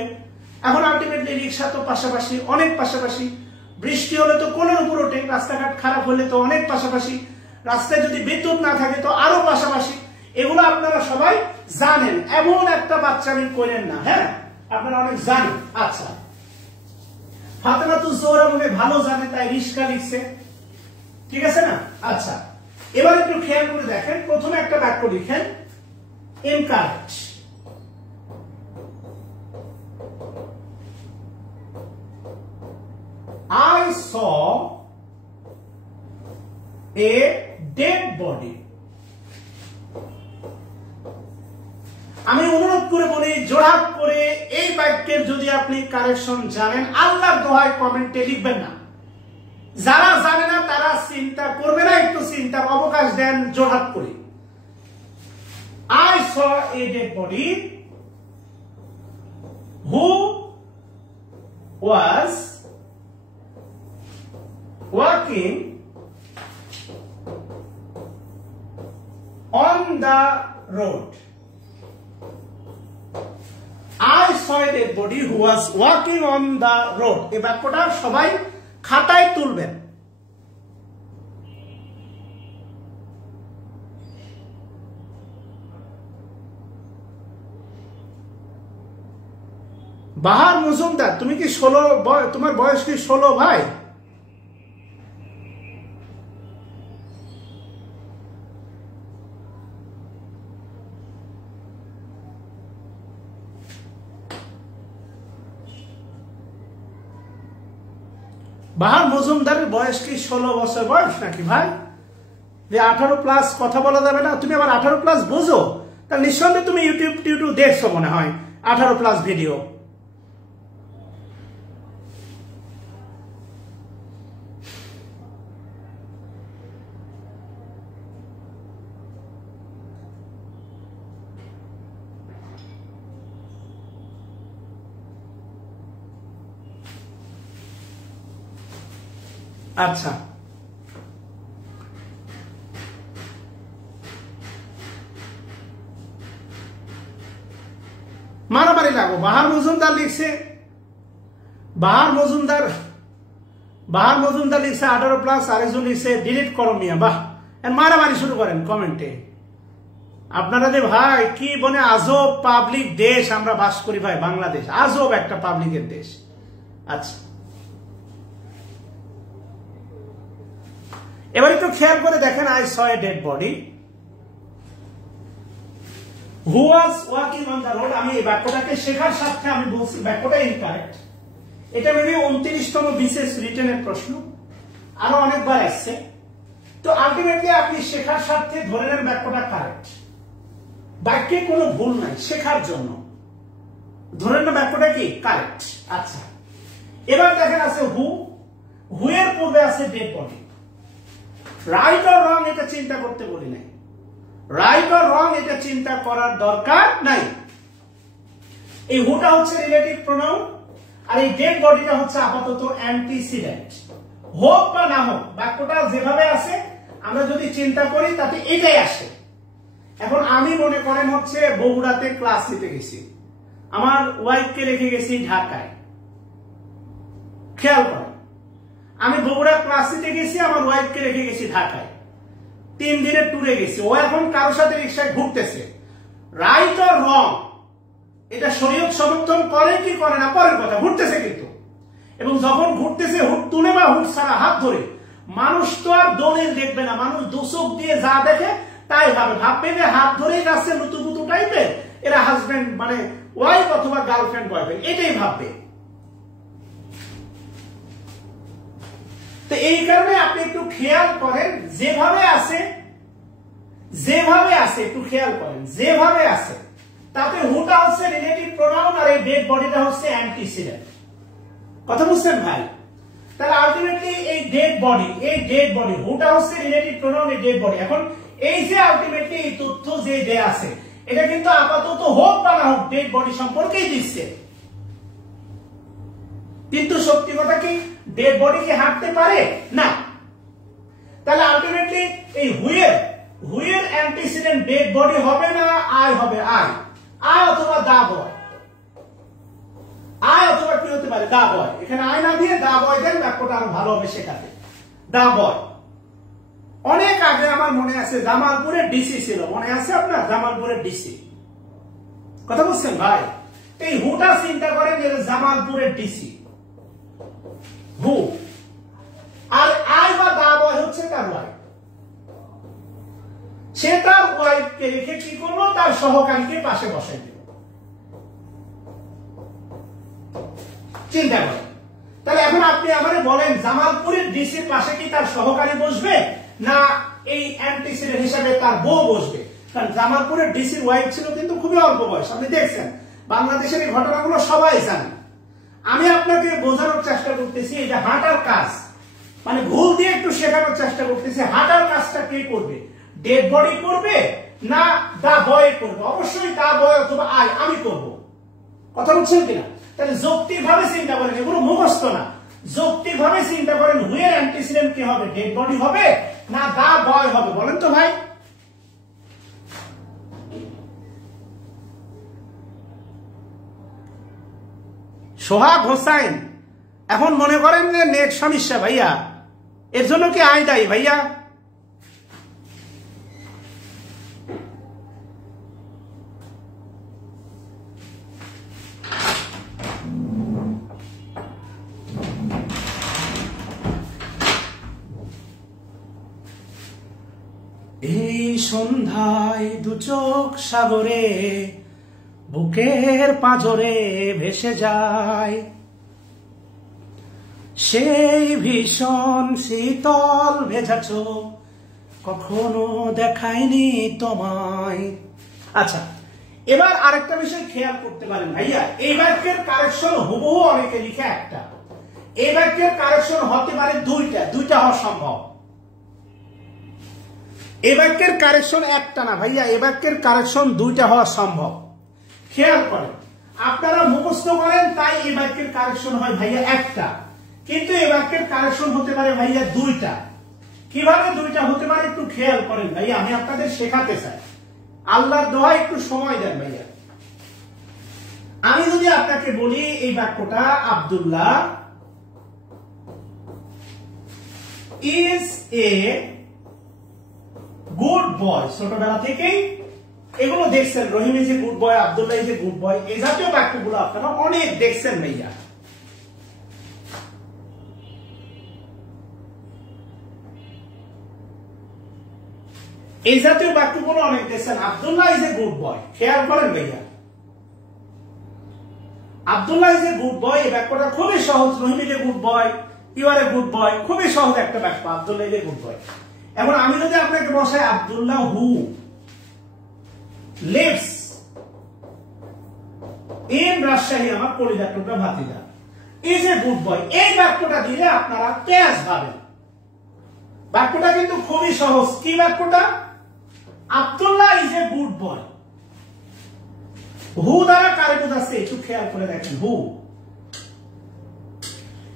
এখন আলটিমেটলি রিক্সা তো পাশাপাশি, অনেক পাশাপাশি, বৃষ্টি হলে তো কোলের উপর ওঠে, রাস্তাঘাট খারাপ হলে তো অনেক পাশাপাশি, রাস্তায় যদি বিদ্যুৎ না থাকে তো আরো পাশাপাশি, এগুলো আপনারা সবাই জানেন, এমন একটা বাচ্চামি করেন না, হ্যাঁ আপনারা অনেক জানেন। আচ্ছা, ফাতেমাতুজ জোহরা মনে ভালো জানে তাই রিস্কা লিখছে, ঠিক আছে না? আচ্ছা, এবার একটু খেয়াল করে দেখেন, প্রথমে একটা বাক্য লিখেন encourage, I saw a dead body. আমি অনুরোধ করে বলি, জোড়াত করে এই বাক্যের যদি আপনি কারেকশন জানেন, আল্লাহর দোহায় কমেন্টে লিখবেন না, যারা জানে না তারা চিন্তা করবে না, একটু চিন্তার অবকাশ দেন, জোড়াত করে। I saw a dead body who was walking on the road. I saw a dead body who was walking on the road. এই বাক্যটা সবাই খাতায় তুলবেন। বাহার মজুমদার, তুমি কি 16, তোমার বয়স কি 16 ভাই? বাহার মজুমদারের বয়স কি 16 বছর বয়স নাকি ভাই? যে 18+ কথা বলা যাবে না? তুমি আবার 18+ বুঝো? তাহলে নিঃসন্দেহে তুমি ইউটিউব দেখছো মনে হয় 18+ ভিডিও। আচ্ছা, মারামারি লাগো। বাহার মজুমদার লিখছে, বাহার মজুমদার লিখছে 18+, আরেকজন লিখছে ডিলিট করো মিয়া। বাহ, মারামারি শুরু করেন কমেন্টে। আপনারা যে ভাই কি বলে আজব পাবলিক দেশ আমরা বাস করি ভাই, বাংলাদেশ আজব একটা পাবলিকের দেশ। আচ্ছা, এবার একটু খেয়াল করে দেখেন, I saw a dead body who was walking on the road. আমি এই বাক্যটাকে শেখার সাথে আমি বলছি বাক্যটা ইনকারেক্ট। এটা মেবি 29তম বিশেষ রিটেনের প্রশ্ন, আরো অনেকবার আসছে। তো আলটিমেটলি আপনি শেখার স্বার্থে ধরে নেন বাক্যটা কারেক্ট, বাক্যে কোনো ভুল নাই, শেখার জন্য ধরে নেন বাক্যটা কি কারেক্ট। আচ্ছা, এবার দেখেন আছে হু এর পূর্বে আছে dead body. Right or wrong এটা চিন্তা করতে বলি নাই, রাইট অর রং এটা চিন্তা করার দরকার নাই। এই হুটা হচ্ছে রিলেটিভ প্রোনাউন, আর এই ডেড বডিটা হচ্ছে আপাতত অ্যান্টিসিডেন্ট। হোক বা না হোক, বাক্যটা যেভাবে আছে আমরা যদি চিন্তা করি তাতে এটাই আসে। এখন আমি মনে করেন হচ্ছে বগুড়াতে ক্লাস নিতে গেছি, আমার ওয়াইফকে রেখে গেছি ঢাকায়। খেয়াল করেন, আমি বগুড়া ক্লাস নিতে গেছি, আমার ওয়াইফকে রেখে গেছি ঢাকায়, 3 দিনের ট্যুরে গেছি। ও এখন কারোর সাথে রিক্সায় ঘুরতেছে। রাইট অর রং এটা শরীয়ত সমর্থন করে কি করে না পরের কথা, ঘুরতেছে কিন্তু। এবং যখন ঘুরতেছে হুট তুলে বা হুট ছাড়া হাত ধরে, মানুষ তো আর দলিল দেখবে না, মানুষ দোষক দিয়ে যা দেখে তাই ভাববে যে হাত ধরেই যাচ্ছে লুতুপুতু টাইপের, এরা হাজবেন্ড মানে ওয়াইফ অথবা গার্লফ্রেন্ড বয়ফ্রেন্ড, এটাই ভাববে। তো এই কারণে আপনি একটু খেয়াল করেন, যেভাবে আছে একটু খেয়াল করেন, যেভাবে আছে তাতে হুটা হচ্ছে রিলেটিভ প্রোনাউন, আর এই ডেড বডিটা হচ্ছে অ্যান্টিসিডেন্ট। কথা বুঝছেন ভাই? তাহলে আলটিমেটলি এই ডেড বডি হুটা হচ্ছে রিলেটিভ প্রোনাউন, এই ডেড বডি। এখন এই যে আলটিমেটলি এই তথ্য যে দেয়া আছে, এটা কিন্তু আপাতত হোক বা না হোক ডেড বডি সম্পর্কেই দিচ্ছে। কিন্তু সত্যি কথা কি, ডেড বডি কি হাঁটতে পারে না? তাহলে আলটিমেটলি এই হুয়ের অ্যান্টিসিডেন্ট ডেড বডি হবে না আই হবে? আই অথবা দা বয়, আই অথবা কি হতে পারে? দা বয়। এখানে আই না দিয়ে দা বয় দেন, বাক্যটা আরো ভালো হবে শেখাতে। দা বয়। অনেক আগে আমার মনে আছে জামালপুরের ডিসি ছিল, মনে আছে আপনার? জামালপুরের ডিসি। কথা বুঝছেন ভাই? এই হুটা চিন্তা করেন যে জামালপুরের ডিসি হু, আর আই বা দা বয় হচ্ছে তার ওয়াইফ। সে তার ওয়াইফকে রেখে কি করলো? তার সহকারীকে পাশে বসাই দিল। চিন্তা করেন। তাহলে এখন আপনি আমারে বলেন, জামালপুরের ডিসির পাশে কি তার সহকারী বসবে, না এই অ্যান্টিসিডেন্ট হিসাবে তার বউ বসবে? কারণ জামালপুরের ডিসির ওয়াইফ ছিল কিন্তু খুবই অল্প বয়স, আপনি দেখছেন। বাংলাদেশের এই ঘটনাগুলো সবাই জানে। আমি আপনাকে বোঝানোর চেষ্টা করতেছি, এটা হাঁটার কাজ, মানে ভুল দিয়ে একটু শেখানোর চেষ্টা করতেছি। হাঁটার কাজটা কে করবে? ডেড বডি করবে না দা বয় করবে? অবশ্যই দা বয় অথবা আমি করব। কথা বুঝছেন কিনা? তাহলে যৌক্তিক ভাবে চিন্তা করেন, এগুলো মুখস্থ না, যৌক্তিক ভাবে চিন্তা করেন। হুয়ের অ্যান্টিসিডেন্ট কি হবে? ডেড বডি হবে না দা বয় হবে? বলেন তো ভাই। সোহাগ হোসাইন, এখন মনে করেন যে নেট সমস্যা ভাইয়া, এর জন্য কি আয় দায়ী ভাইয়া? সন্ধ্যায় দু চোখ সাগরে বুকের পাঁজরে ভেসে যায়, সেই ভীষণ শীতল ভেজা চোখ কখনো দেখায়নি তোমায়। আচ্ছা, এবার আরেকটা বিষয় খেয়াল করতে পারেন ভাইয়া, এই বাক্যের কারেকশন হুবহু অনেকে লিখে একটা, এই বাক্যের কারেকশন হতে পারে দুইটা হওয়া সম্ভব। এই বাক্যের কারেকশন একটা না ভাইয়া, এই বাক্যের কারেকশন দুইটা হওয়া সম্ভব। খেয়াল করেন, আপনারা মুখস্থ করেন তাই এই বাক্যের কারেকশন হয় ভাইয়া একটা, কিন্তু এই বাক্যের কারেকশন হতে পারে ভাইয়া দুইটা। কিভাবে দুইটা হতে পারে একটু খেয়াল করেন ভাইয়া, আমি আপনাদের শেখাতে চাই, আল্লাহর দোয়া একটু সময় দেন ভাইয়া। আমি যদি আপনাকে বলি এই বাক্যটা Abdullah is a good boy, ছোটবেলা থেকেই এগুলো দেখছেন, Rahim is a good boy, Abdullah is a good boy, এই জাতীয় বাক্যগুলো আপনারা অনেক দেখছেন ভাইয়া। এই জাতীয় বাক্যগুলো অনেক দেখছেন। Abdullah is a good boy, খেয়াল করেন ভাইয়া, Abdullah is a good boy, এই বাক্যটা খুবই সহজ। Rahim is a good boy, you are a good boy, খুবই সহজ একটা বাক্য, Abdullah is a good boy. এখন আমি যদি আপনাকে বসাই Abdullah who lives in Rajshahi, আমার কলিজার টুকরা ভাতিজা, ইজ এ গুড বয়, এই বাক্যটা দিলে আপনারা তেজ পাবেন। বাক্যটা কিন্তু খুবই সহজ। কি বাক্যটা? Abdullah is a good boy. Who দ্বারা কারে বোঝাচ্ছে একটু খেয়াল করে দেখেন, হু,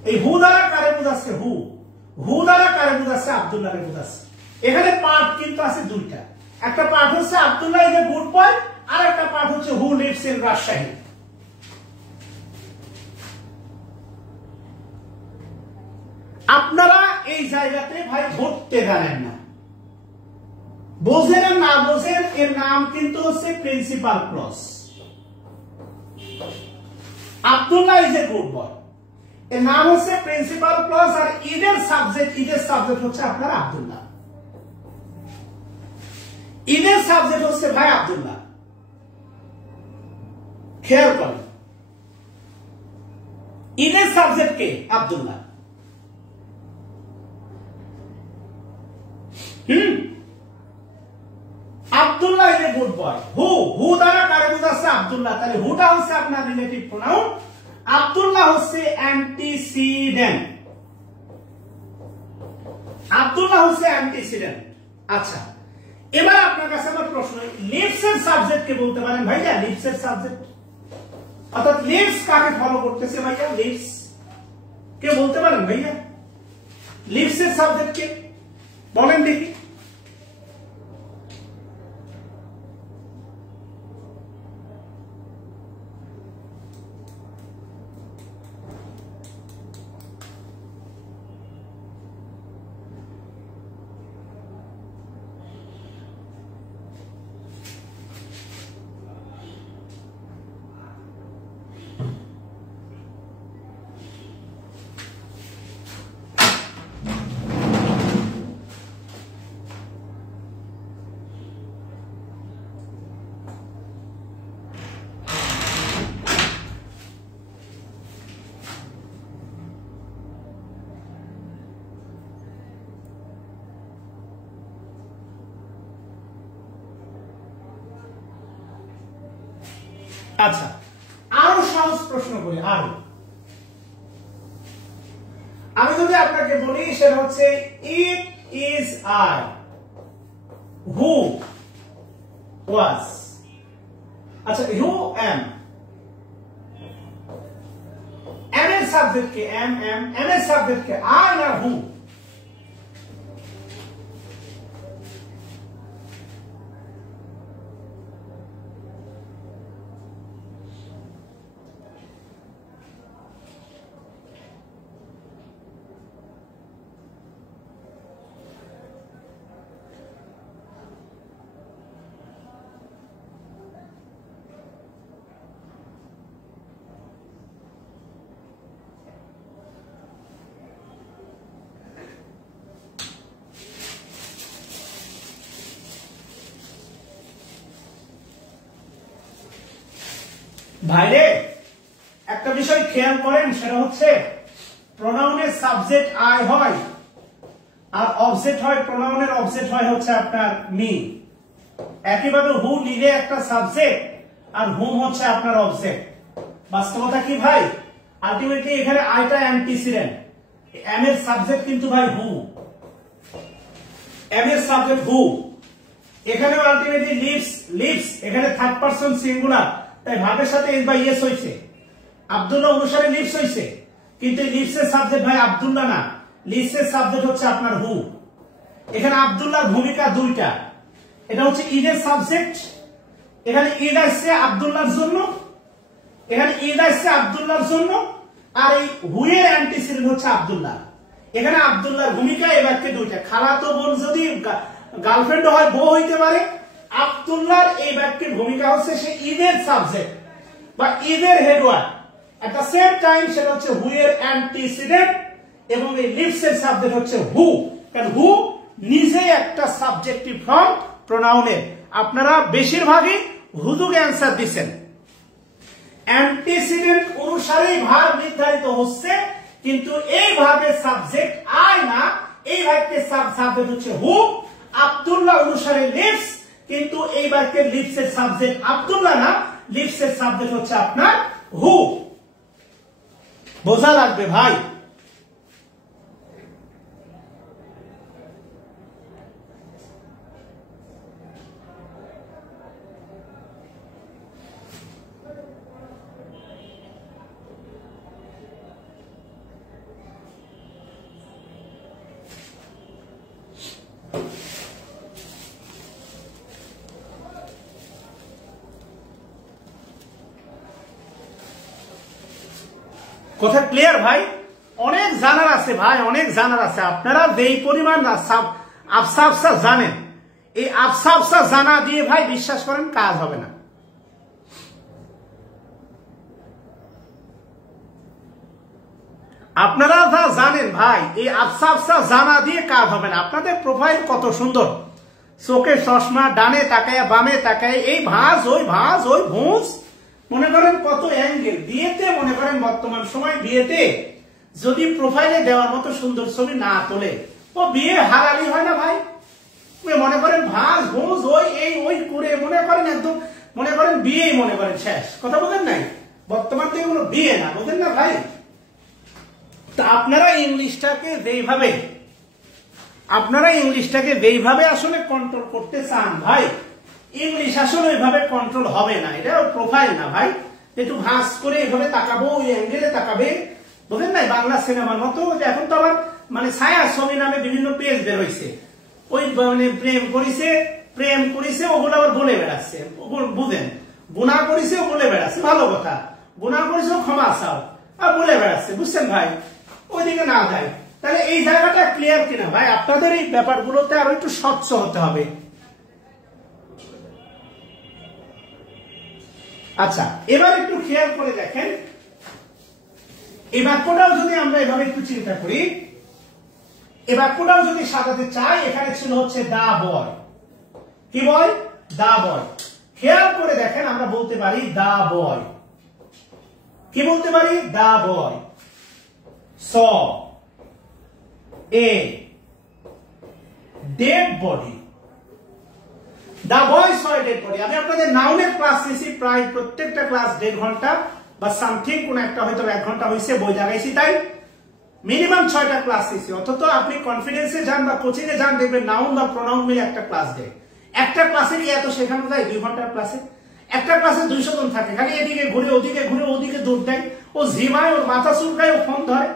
এই হু দ্বারা কারে বোঝাচ্ছে? হু, হু দ্বারা কারে বোঝাচ্ছে? আব্দুল্লাহ কে বোঝাচ্ছে। এখানে পার্ট কিন্তু আছে দুইটা, একটা পার্ট হচ্ছে Abdullah is a good boy, আর একটা পার্ট হচ্ছে হু লিভস ইন রাজশাহী। আপনারা এই জায়গাতে ভাই ধরতে জানেন না, বোঝেন না বোঝেন, এর নাম কিন্তু হচ্ছে principal clause. Abdullah is a good boy, এর নাম হচ্ছে প্রিন্সিপাল ক্লজ, আর ঈদের সাবজেক্ট হচ্ছে আপনার আব্দুল্লাহ। ঈদের সাবজেক্ট হচ্ছে ভাই আব্দুল্লাহ। খেয়াল করেন, ঈদের সাবজেক্ট কে? Abdullah. Abdullah is a good boy, who, who দ্বারা কারে বোঝাচ্ছে? আব্দুল্লাহ। তাহলে হুটা হচ্ছে আপনার রিলেটিভ প্রোনাউন, আব্দুল্লাহ হচ্ছে অ্যান্টিসিডেন্ট, আব্দুল্লাহ হচ্ছে অ্যান্টিসিডেন্ট। আচ্ছা, এবার আপনার কাছে আমার প্রশ্ন, লিভস এর সাবজেক্ট কে বলতে পারেন ভাইয়া? লিভস এর সাবজেক্ট অর্থাৎ লিভস কাকে ফলো করতেছে ভাইয়া? লিভস কে বলতে পারেন ভাইয়া? লিভস এর সাবজেক্ট কে বলেন দেখি। আচ্ছা, আরো সহজ প্রশ্ন করি। আরো আমি যদি আপনাকে বলি, সেটা হচ্ছে ইট ইজ আই হু ওয়াজ। আচ্ছা, হু এম, এম এর সাবজেক্ট কে? এম এর সাবজেক্ট কে? আই না হু? ভাইরে একটা বিষয় খেয়াল করেন, সেটা হচ্ছে প্রোনাউনের সাবজেক্ট আই হয় আর অবজেক্ট হয়, প্রোনাউনের অবজেক্ট হয় হচ্ছে আপনার মি। একইভাবে হু নিজে একটা সাবজেক্ট আর হুম হচ্ছে আপনার অবজেক্ট। বাস্তবতা কি ভাই? আলটিমেটলি এখানে আইটা অ্যান্টিসিডেন্ট, এম এর সাবজেক্ট কিন্তু ভাই হু, এম এর সাবজেক্ট হু। এখানেও আলটিমেটলি লিভস এখানে থার্ড পারসন সিঙ্গুলার, তাই ভাবের সাথে এস বা ইয়েস হয়েছে। আব্দুল্লাহ অনুসারে লিভস হয়েছে, কিন্তু লিভসের সাবজেক্ট ভাই আব্দুল্লাহ না, লিভসের সাবজেক্ট হচ্ছে আপনার হু। এখানে আব্দুল্লাহর ভূমিকা দুইটা, এটা হচ্ছে ঈদের সাবজেক্ট, এখানে ঈদ আসছে আব্দুল্লাহর জন্য, এখানে ঈদ আসছে আব্দুল্লাহর জন্য, আর এই হুয়ের অ্যান্টিসিডেন্ট হচ্ছে আব্দুল্লাহ। এখানে আব্দুল্লাহর ভূমিকা এই বাক্যে দুইটা। খালাতো বোন যদি গার্লফ্রেন্ড হয়, বউ হইতে পারে। আব্দুল্লাহর এই বাক্যের ভূমিকা হচ্ছে সে ঈদের সাবজেক্ট বা ঈদের headward. At the same time সেটা হচ্ছে হুয়ের অ্যান্টিসিডেন্ট এবং এই লিভসের সাবজেক্ট হচ্ছে হু, কারণ হু নিজে একটা সাবজেক্টিভ ফর্ম প্রোনাউনের। আপনারা বেশিরভাগই হুদুকে অ্যান্সার দিচ্ছেন। অ্যান্টিসিডেন্ট অনুসারেই ভার্ব নির্ধারিত হচ্ছে, কিন্তু এই ভার্বের সাবজেক্ট আই না, এই বাক্যের সাবজেক্ট হচ্ছে হু। আব্দুল্লাহ অনুসারে লিভস, কিন্তু এই বাক্যের লিভসের সাবজেক্ট আব্দুল্লাহ না, লিভসের সাবজেক্ট হচ্ছে আপনার হু। বোঝা লাগবে ভাই। কথা ক্লিয়ার ভাই? অনেক জানার আছে ভাই, অনেক জানার আছে। আপনারা যেই পরিমাণ আফসা আফসা জানেন, এই আফসা আফসা জানা দিয়ে ভাই বিশ্বাস করেন কাজ হবে না। আপনারা যা জানেন ভাই, এই আফসা আফসা জানা দিয়ে কাজ হবে না। আপনাদের প্রোফাইল কত সুন্দর, চোখে চশমা, ডানে তাকায় বামে তাকায়, এই ভাঁজ ওই ভাঁজ ওই ভুঁজ, মনে করেন কত অ্যাঙ্গেল। বিয়েতে মনে করেন বর্তমান সময় বিয়েতে যদি প্রোফাইলে দেওয়ার মতো সুন্দর ছবি না তোলে, ও বিয়ে হারালি হয় না ভাই। মনে করেন ভাঁজ ভুঁজ ওই এই ওই করে মনে করেন একদম, মনে করেন বিয়েই মনে করেন শেষ। কথা বলেন নাই? বর্তমান তো এগুলো বিয়ে না, বুঝলেন না ভাই? তা আপনারা ইংলিশটাকে যেইভাবে আসলে কন্ট্রোল করতে চান ভাই, ইংলিশ আসলে ওইভাবে কন্ট্রোল হবে না। এটা প্রোফাইল না ভাই, একটু ভাঁজ করে এভাবে তাকাবো, ওই অ্যাঙ্গেলে তাকাবে, বুঝলেন না? বাংলা সিনেমার মতো। এখন তো আবার মানে ছায়া ছবি নামে বিভিন্ন পেজ বের হয়েছে, ওই মানে প্রেম করেছে ওগুলো আবার বলে বেড়াচ্ছে, বুঝেন? গুনাহ করেছে ও বলে বেড়াচ্ছে, ভালো কথা। গুনাহ করেছে ক্ষমা চাও আর বলে বেড়াচ্ছে, বুঝছেন ভাই? ওইদিকে না যায়। তাহলে এই জায়গাটা ক্লিয়ার কিনা ভাই? আপনাদের এই ব্যাপারগুলোতে আরো একটু স্বচ্ছ হতে হবে। আচ্ছা, এবার একটু খেয়াল করে দেখেন, এই বাক্যটাও যদি আমরা এভাবে একটু চিন্তা করি, এই বাক্যটাও যদি সাজাতে চাই, এখানে ছিল হচ্ছে দা বয়। কি বয়? দা বয়। খেয়াল করে দেখেন, আমরা বলতে পারি দা বয়। কি বলতে পারি? The boy saw a dead body. The boy saw a dead body. আমি আপনাদের নাউনের ক্লাস নিয়েছি প্রায় প্রত্যেকটা ক্লাস 1.5 ঘন্টা বা সামথিং, কোন একটা হয়তো 1 ঘন্টা হয়েছে, বই লাগাইছি, তাই মিনিমাম 6টা ক্লাস নিয়েছি। অথচ আপনি কনফিডেন্সে যান বা কোচিং এ যান, দেখবেন নাউন বা প্রোনাউন মিলে একটা ক্লাস দেয়। একটা ক্লাসে কি এত শেখানো যায়? 2 ঘন্টার ক্লাসে একটা ক্লাসে 200 জন থাকে, খালি এদিকে ঘুরে ওদিকে দৌড় দেয়, ও ঝিমায়, ওর মাথা চুলকায়, ও ফোন ধরে।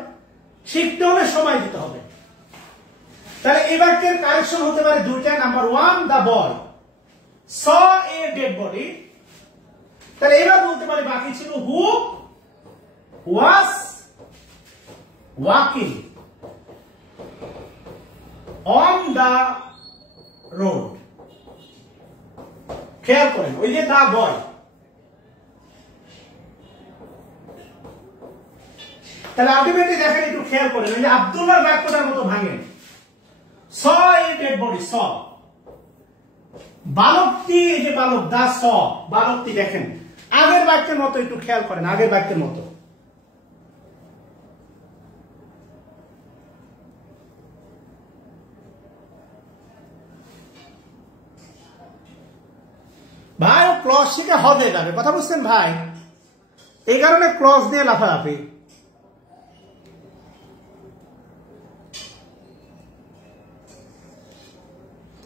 শিখতে হলে সময় দিতে হবে। তাহলে এই বাক্যের কারেকশন হতে পারে দুইটা। Number 1, the boy saw a dead body. তাহলে এবার বলতে পারি বাকি ছিল who was walking on the road. খেয়াল করেন, ওই যে দা বয়, তাহলে আলটিমেটলি দেখেন, একটু খেয়াল করেন, ওই যে আব্দুল্লাহর বাক্যটার মতো ভাঙেন। স এ ডেড বডি, স বালকটি, এই যে বালক, দা স বালকটি, দেখেন আগের বাক্যের মতো একটু খেয়াল করেন, আগের বাক্যের মতো। ভাই ও ক্লজ শিখে হবে যাবে, কথা বুঝছেন ভাই? এই কারণে ক্লজ দিয়ে লাফালাফি।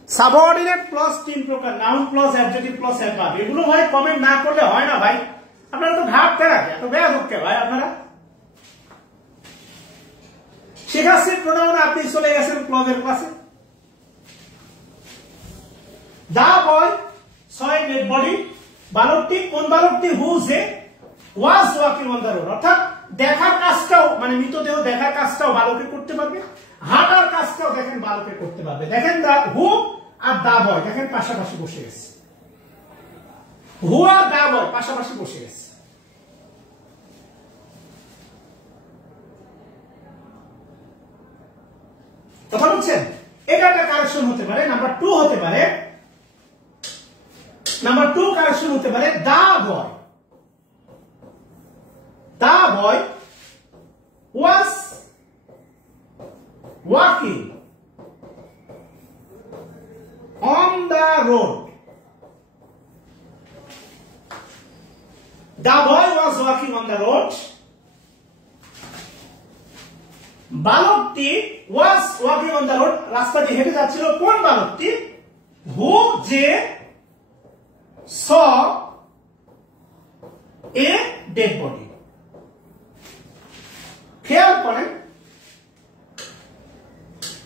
সাবঅর্ডিনেট ক্লজ 3 প্রকার, noun clause, adjective clause, adverb. এগুলো ভাই কমেন্ট না করলে হয় না ভাই, আপনারা তো ঘাটতে রাখে, এত বেয়া হচ্ছে ভাই আপনারা। শেখাচ্ছি প্রোনাউন, আপনি চলে গেছেন ক্লজের ক্লাসে। দা বয় সয় ডেড বডি, বালকটি, কোন বালকটি? হু যে ওয়াজ ওয়াকিং অন দ্য রোড। অর্থাৎ দেখার কাজটাও, মানে মৃতদেহ দেখার কাজটাও বালকে করতে পারবে, হাঁটার কাজটাও দেখেন বালকে করতে পারবে। দেখেন দা হু আর দা বয় দেখেন পাশাপাশি বসে গেছে, হু আর দা বয় পাশাপাশি বসে গেছে। কথা বলছেন? এটা একটা কারেকশন হতে পারে। নাম্বার 2 হতে পারে, নাম্বার 2 কারেকশন হতে পারে the boy, the boy was walking on the road. The boy was walking on the road, বালকটি was walking on the road, রাস্তা দিয়ে হেঁটে যাচ্ছিল। কোন বালকটি? হু যে স এ ডেড বডি। খেয়াল করেন,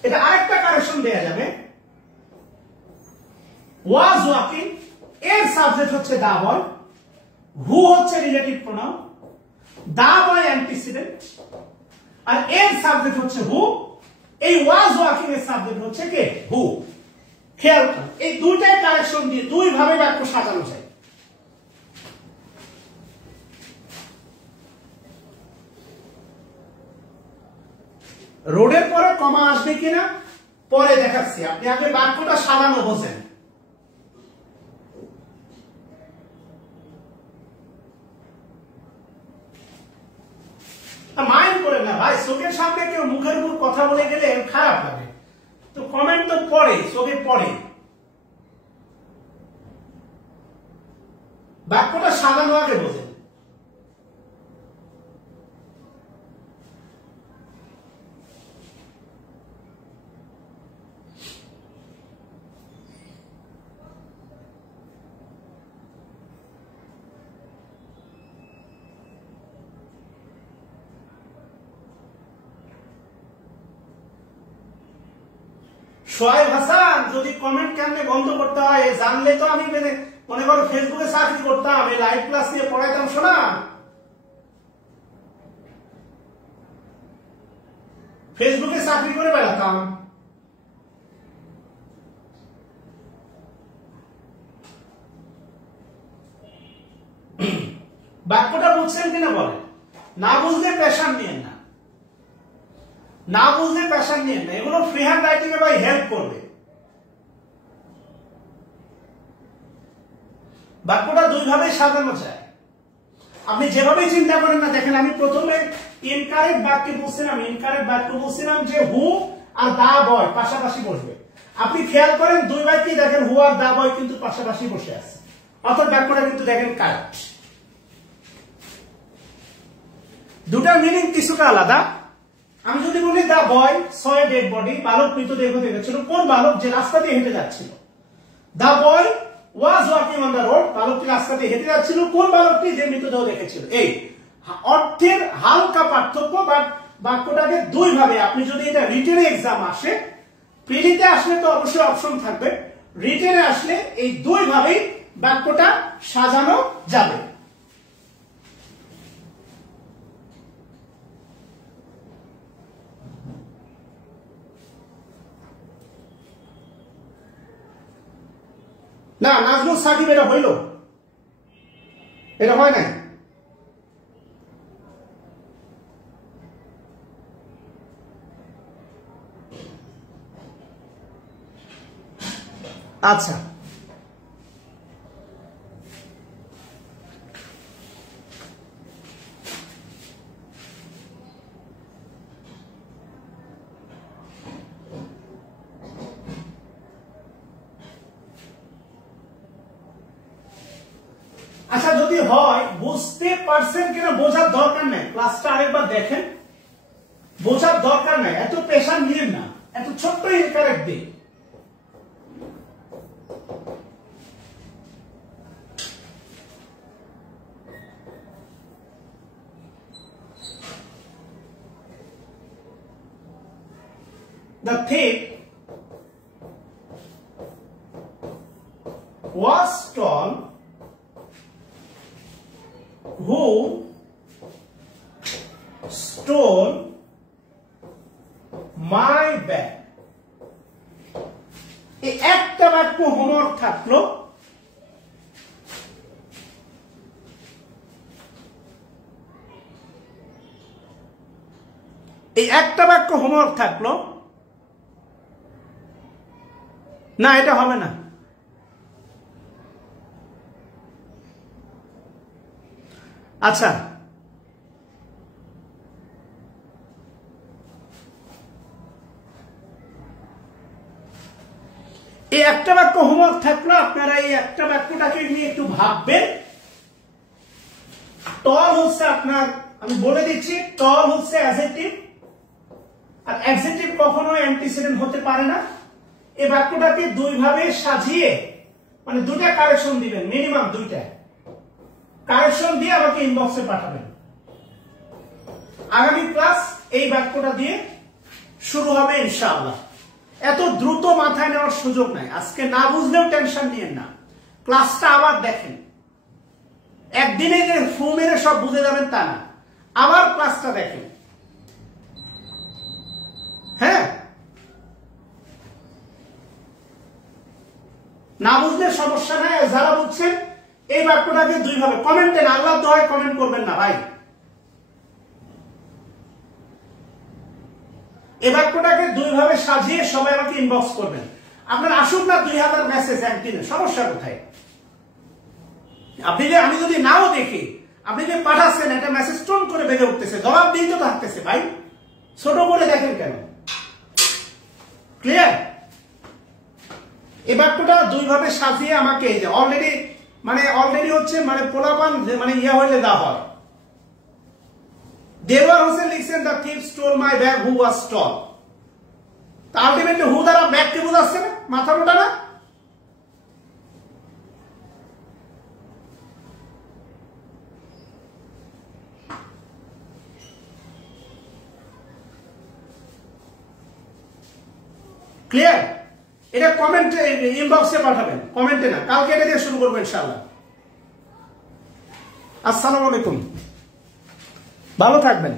এটা আরেকটা কারেকশন দেয়া যাবে। ওয়াজ ওয়াকিং এর সাবজেক্ট হচ্ছে দা বয়, হু হচ্ছে রিলেটিভ প্রোনাউন, দা বয় অ্যান্টিসিডেন্ট, আর এর সাবজেক্ট হচ্ছে হু। এই ওয়াজ ওয়াকিং এর সাবজেক্ট হচ্ছে কে? হু। খেয়াল করেন, এই দুইটাই কারেকশন দিয়ে দুই ভাবে বাক্য সাজানো যায়। রোডের পরে কমা আসবে কিনা পরে দেখাচ্ছি, আপনি আগে বাক্যটা সাজানো বোঝেন। মাইন্ড করেন না ভাই, চোখের সামনে কেউ মুখের উপর কথা বলে গেলে খারাপ লাগে, তো কমেন্ট তো পড়ে, চোখে পড়ে। বাক্যটা সাজানো আগে বোঝেন। সোহাইব হাসান, যদি কমেন্ট কেমনে বন্ধ করতে হয় জানলে তো আমি মনে করো ফেসবুকে চাকরি করতাম, এই লাইভ ক্লাস নিয়ে পড়াইতাম। শোনা, ফেসবুকে চাকরি করে বেড়াতাম। বাক্যটা বুঝছেন কিনা বলেন? না বুঝলে প্রেশার নিয়েন না, না বুঝলে প্রেশার নিয়েন না, এগুলো ফ্রি হ্যান্ড রাইটিং এ ভাই হেল্প করবে। বাক্যটা দুই ভাবে সাজানো যায়, আপনি যেভাবে চিন্তা করেন না। দেখেন, আমি প্রথমে ইনকারেক্ট বাক্য বলছিলাম, ইনকারেক্ট বাক্য বলছিলাম যে হু আর দা বয় পাশাপাশি বসবে। আপনি খেয়াল করেন দুই বাক্যই দেখেন হু আর দা বয় কিন্তু পাশাপাশি বসে আছে, অর্থাৎ বাক্যটা কিন্তু দেখেন কারেক্ট। দুটার মিনিং কিছুটা আলাদা। আমি যদি বলি দা বয় সয় ডেড বডি, বালক মৃতদেহ দেখেছিল। কোন বালক? যে রাস্তা দিয়ে হেঁটে যাচ্ছিল। The boy was walking on the road, বালকটি রাস্তা দিয়ে হেঁটে যাচ্ছিল। কোন বালকটি? যে মৃতদেহ দেখেছিল। এই অর্থের হালকা পার্থক্য, বাট বাক্যটাকে দুই ভাবে, আপনি যদি এটা রিটেনে এক্সাম আসে, পিডিতে আসলে তো অবশ্যই অপশন থাকবে, রিটেনে আসলে এই দুই ভাবেই বাক্যটা সাজানো যাবে। না, নাজমুল সাকিব এটা হইল, এটা হয় নাই। আচ্ছা, যদি হয় বুঝতে পারছেন কিনা বোঝার দরকার নেই, ক্লাসটা আরেকবার দেখেন, বোঝার দরকার নেই, এত প্রেশার নিয়েন না, এত ছোট্ট ইনকারেক্ট দিন। The thief was tall who stole my bag. এই একটা বাক্য হোমওয়ার্ক থাকলো, এই একটা বাক্য হোমওয়ার্ক থাকলো। না, এটা হবে না। আচ্ছা, এই একটা বাক্য হোমওয়ার্ক থাকলো, আপনারা এই একটা বাক্যটাকে নিয়ে একটু ভাববেন। টল হচ্ছে আপনার, আমি বলে দিচ্ছি, টল হচ্ছে অ্যাডজেক্টিভ, আর অ্যাডজেক্টিভ কখনো অ্যান্টিসিডেন্ট হতে পারে না। এই বাক্যটাকে দুই ভাবে সাজিয়ে, মানে দুটা কারেকশন দিবেন, মিনিমাম দুইটা কারেকশন দিয়ে আমাকে ইনবক্সে পাঠাবেন। আগামী ক্লাস এই বাক্যটা দিয়ে শুরু হবে ইনশাআল্লাহ। এত দ্রুত মাথায় নেওয়ার সুযোগ নাই, আজকে না বুঝলেও টেনশন নিয়েন না, ক্লাসটা আবার দেখেন। একদিনে যে ফু মেরে সব বুঝে যাবেন তা না, আবার ক্লাসটা দেখেন। হ্যাঁ, না বুঝলে সমস্যা নাই, যারা বুঝছেন এই বাক্যটাকে দুই ভাবে কমেন্টে না, আল্লাহ দোহায় কমেন্ট করবেন না ভাই। এই বাক্যটাকে দুই ভাবে সাজিয়ে সবাই আমাকে ইনবক্স করবেন। আপনার আসুক না 2000 মেসেজ একদিনে, সমস্যা কোথায়? আপনি যে, আমি যদি নাও দেখি, আপনি যে পাঠাচ্ছেন একটা মেসেজ টোন করে বেজে উঠতেছে, জবাব দিন তো থাকতেছে ভাই, ছোট করে দেখেন কেন? ক্লিয়ার? এই বাক্যটা দুই ভাবে সাজিয়ে আমাকে অলরেডি হচ্ছে পোলাপান মানে ইয়া হইলে দা হয়। দেওয়ার হোসেন লিখছেন the thief stole my bag who was tall. Ultimately who দ্বারা ব্যাগকে বোঝাচ্ছে না, মাথা মোটা না? ক্লিয়ার? এটা কমেন্টে, ইনবক্সে পাঠাবেন, কমেন্টে না। কালকে এটা দিয়ে শুরু করবো ইনশাআল্লাহ। আসসালামু আলাইকুম, ভালো থাকবেন।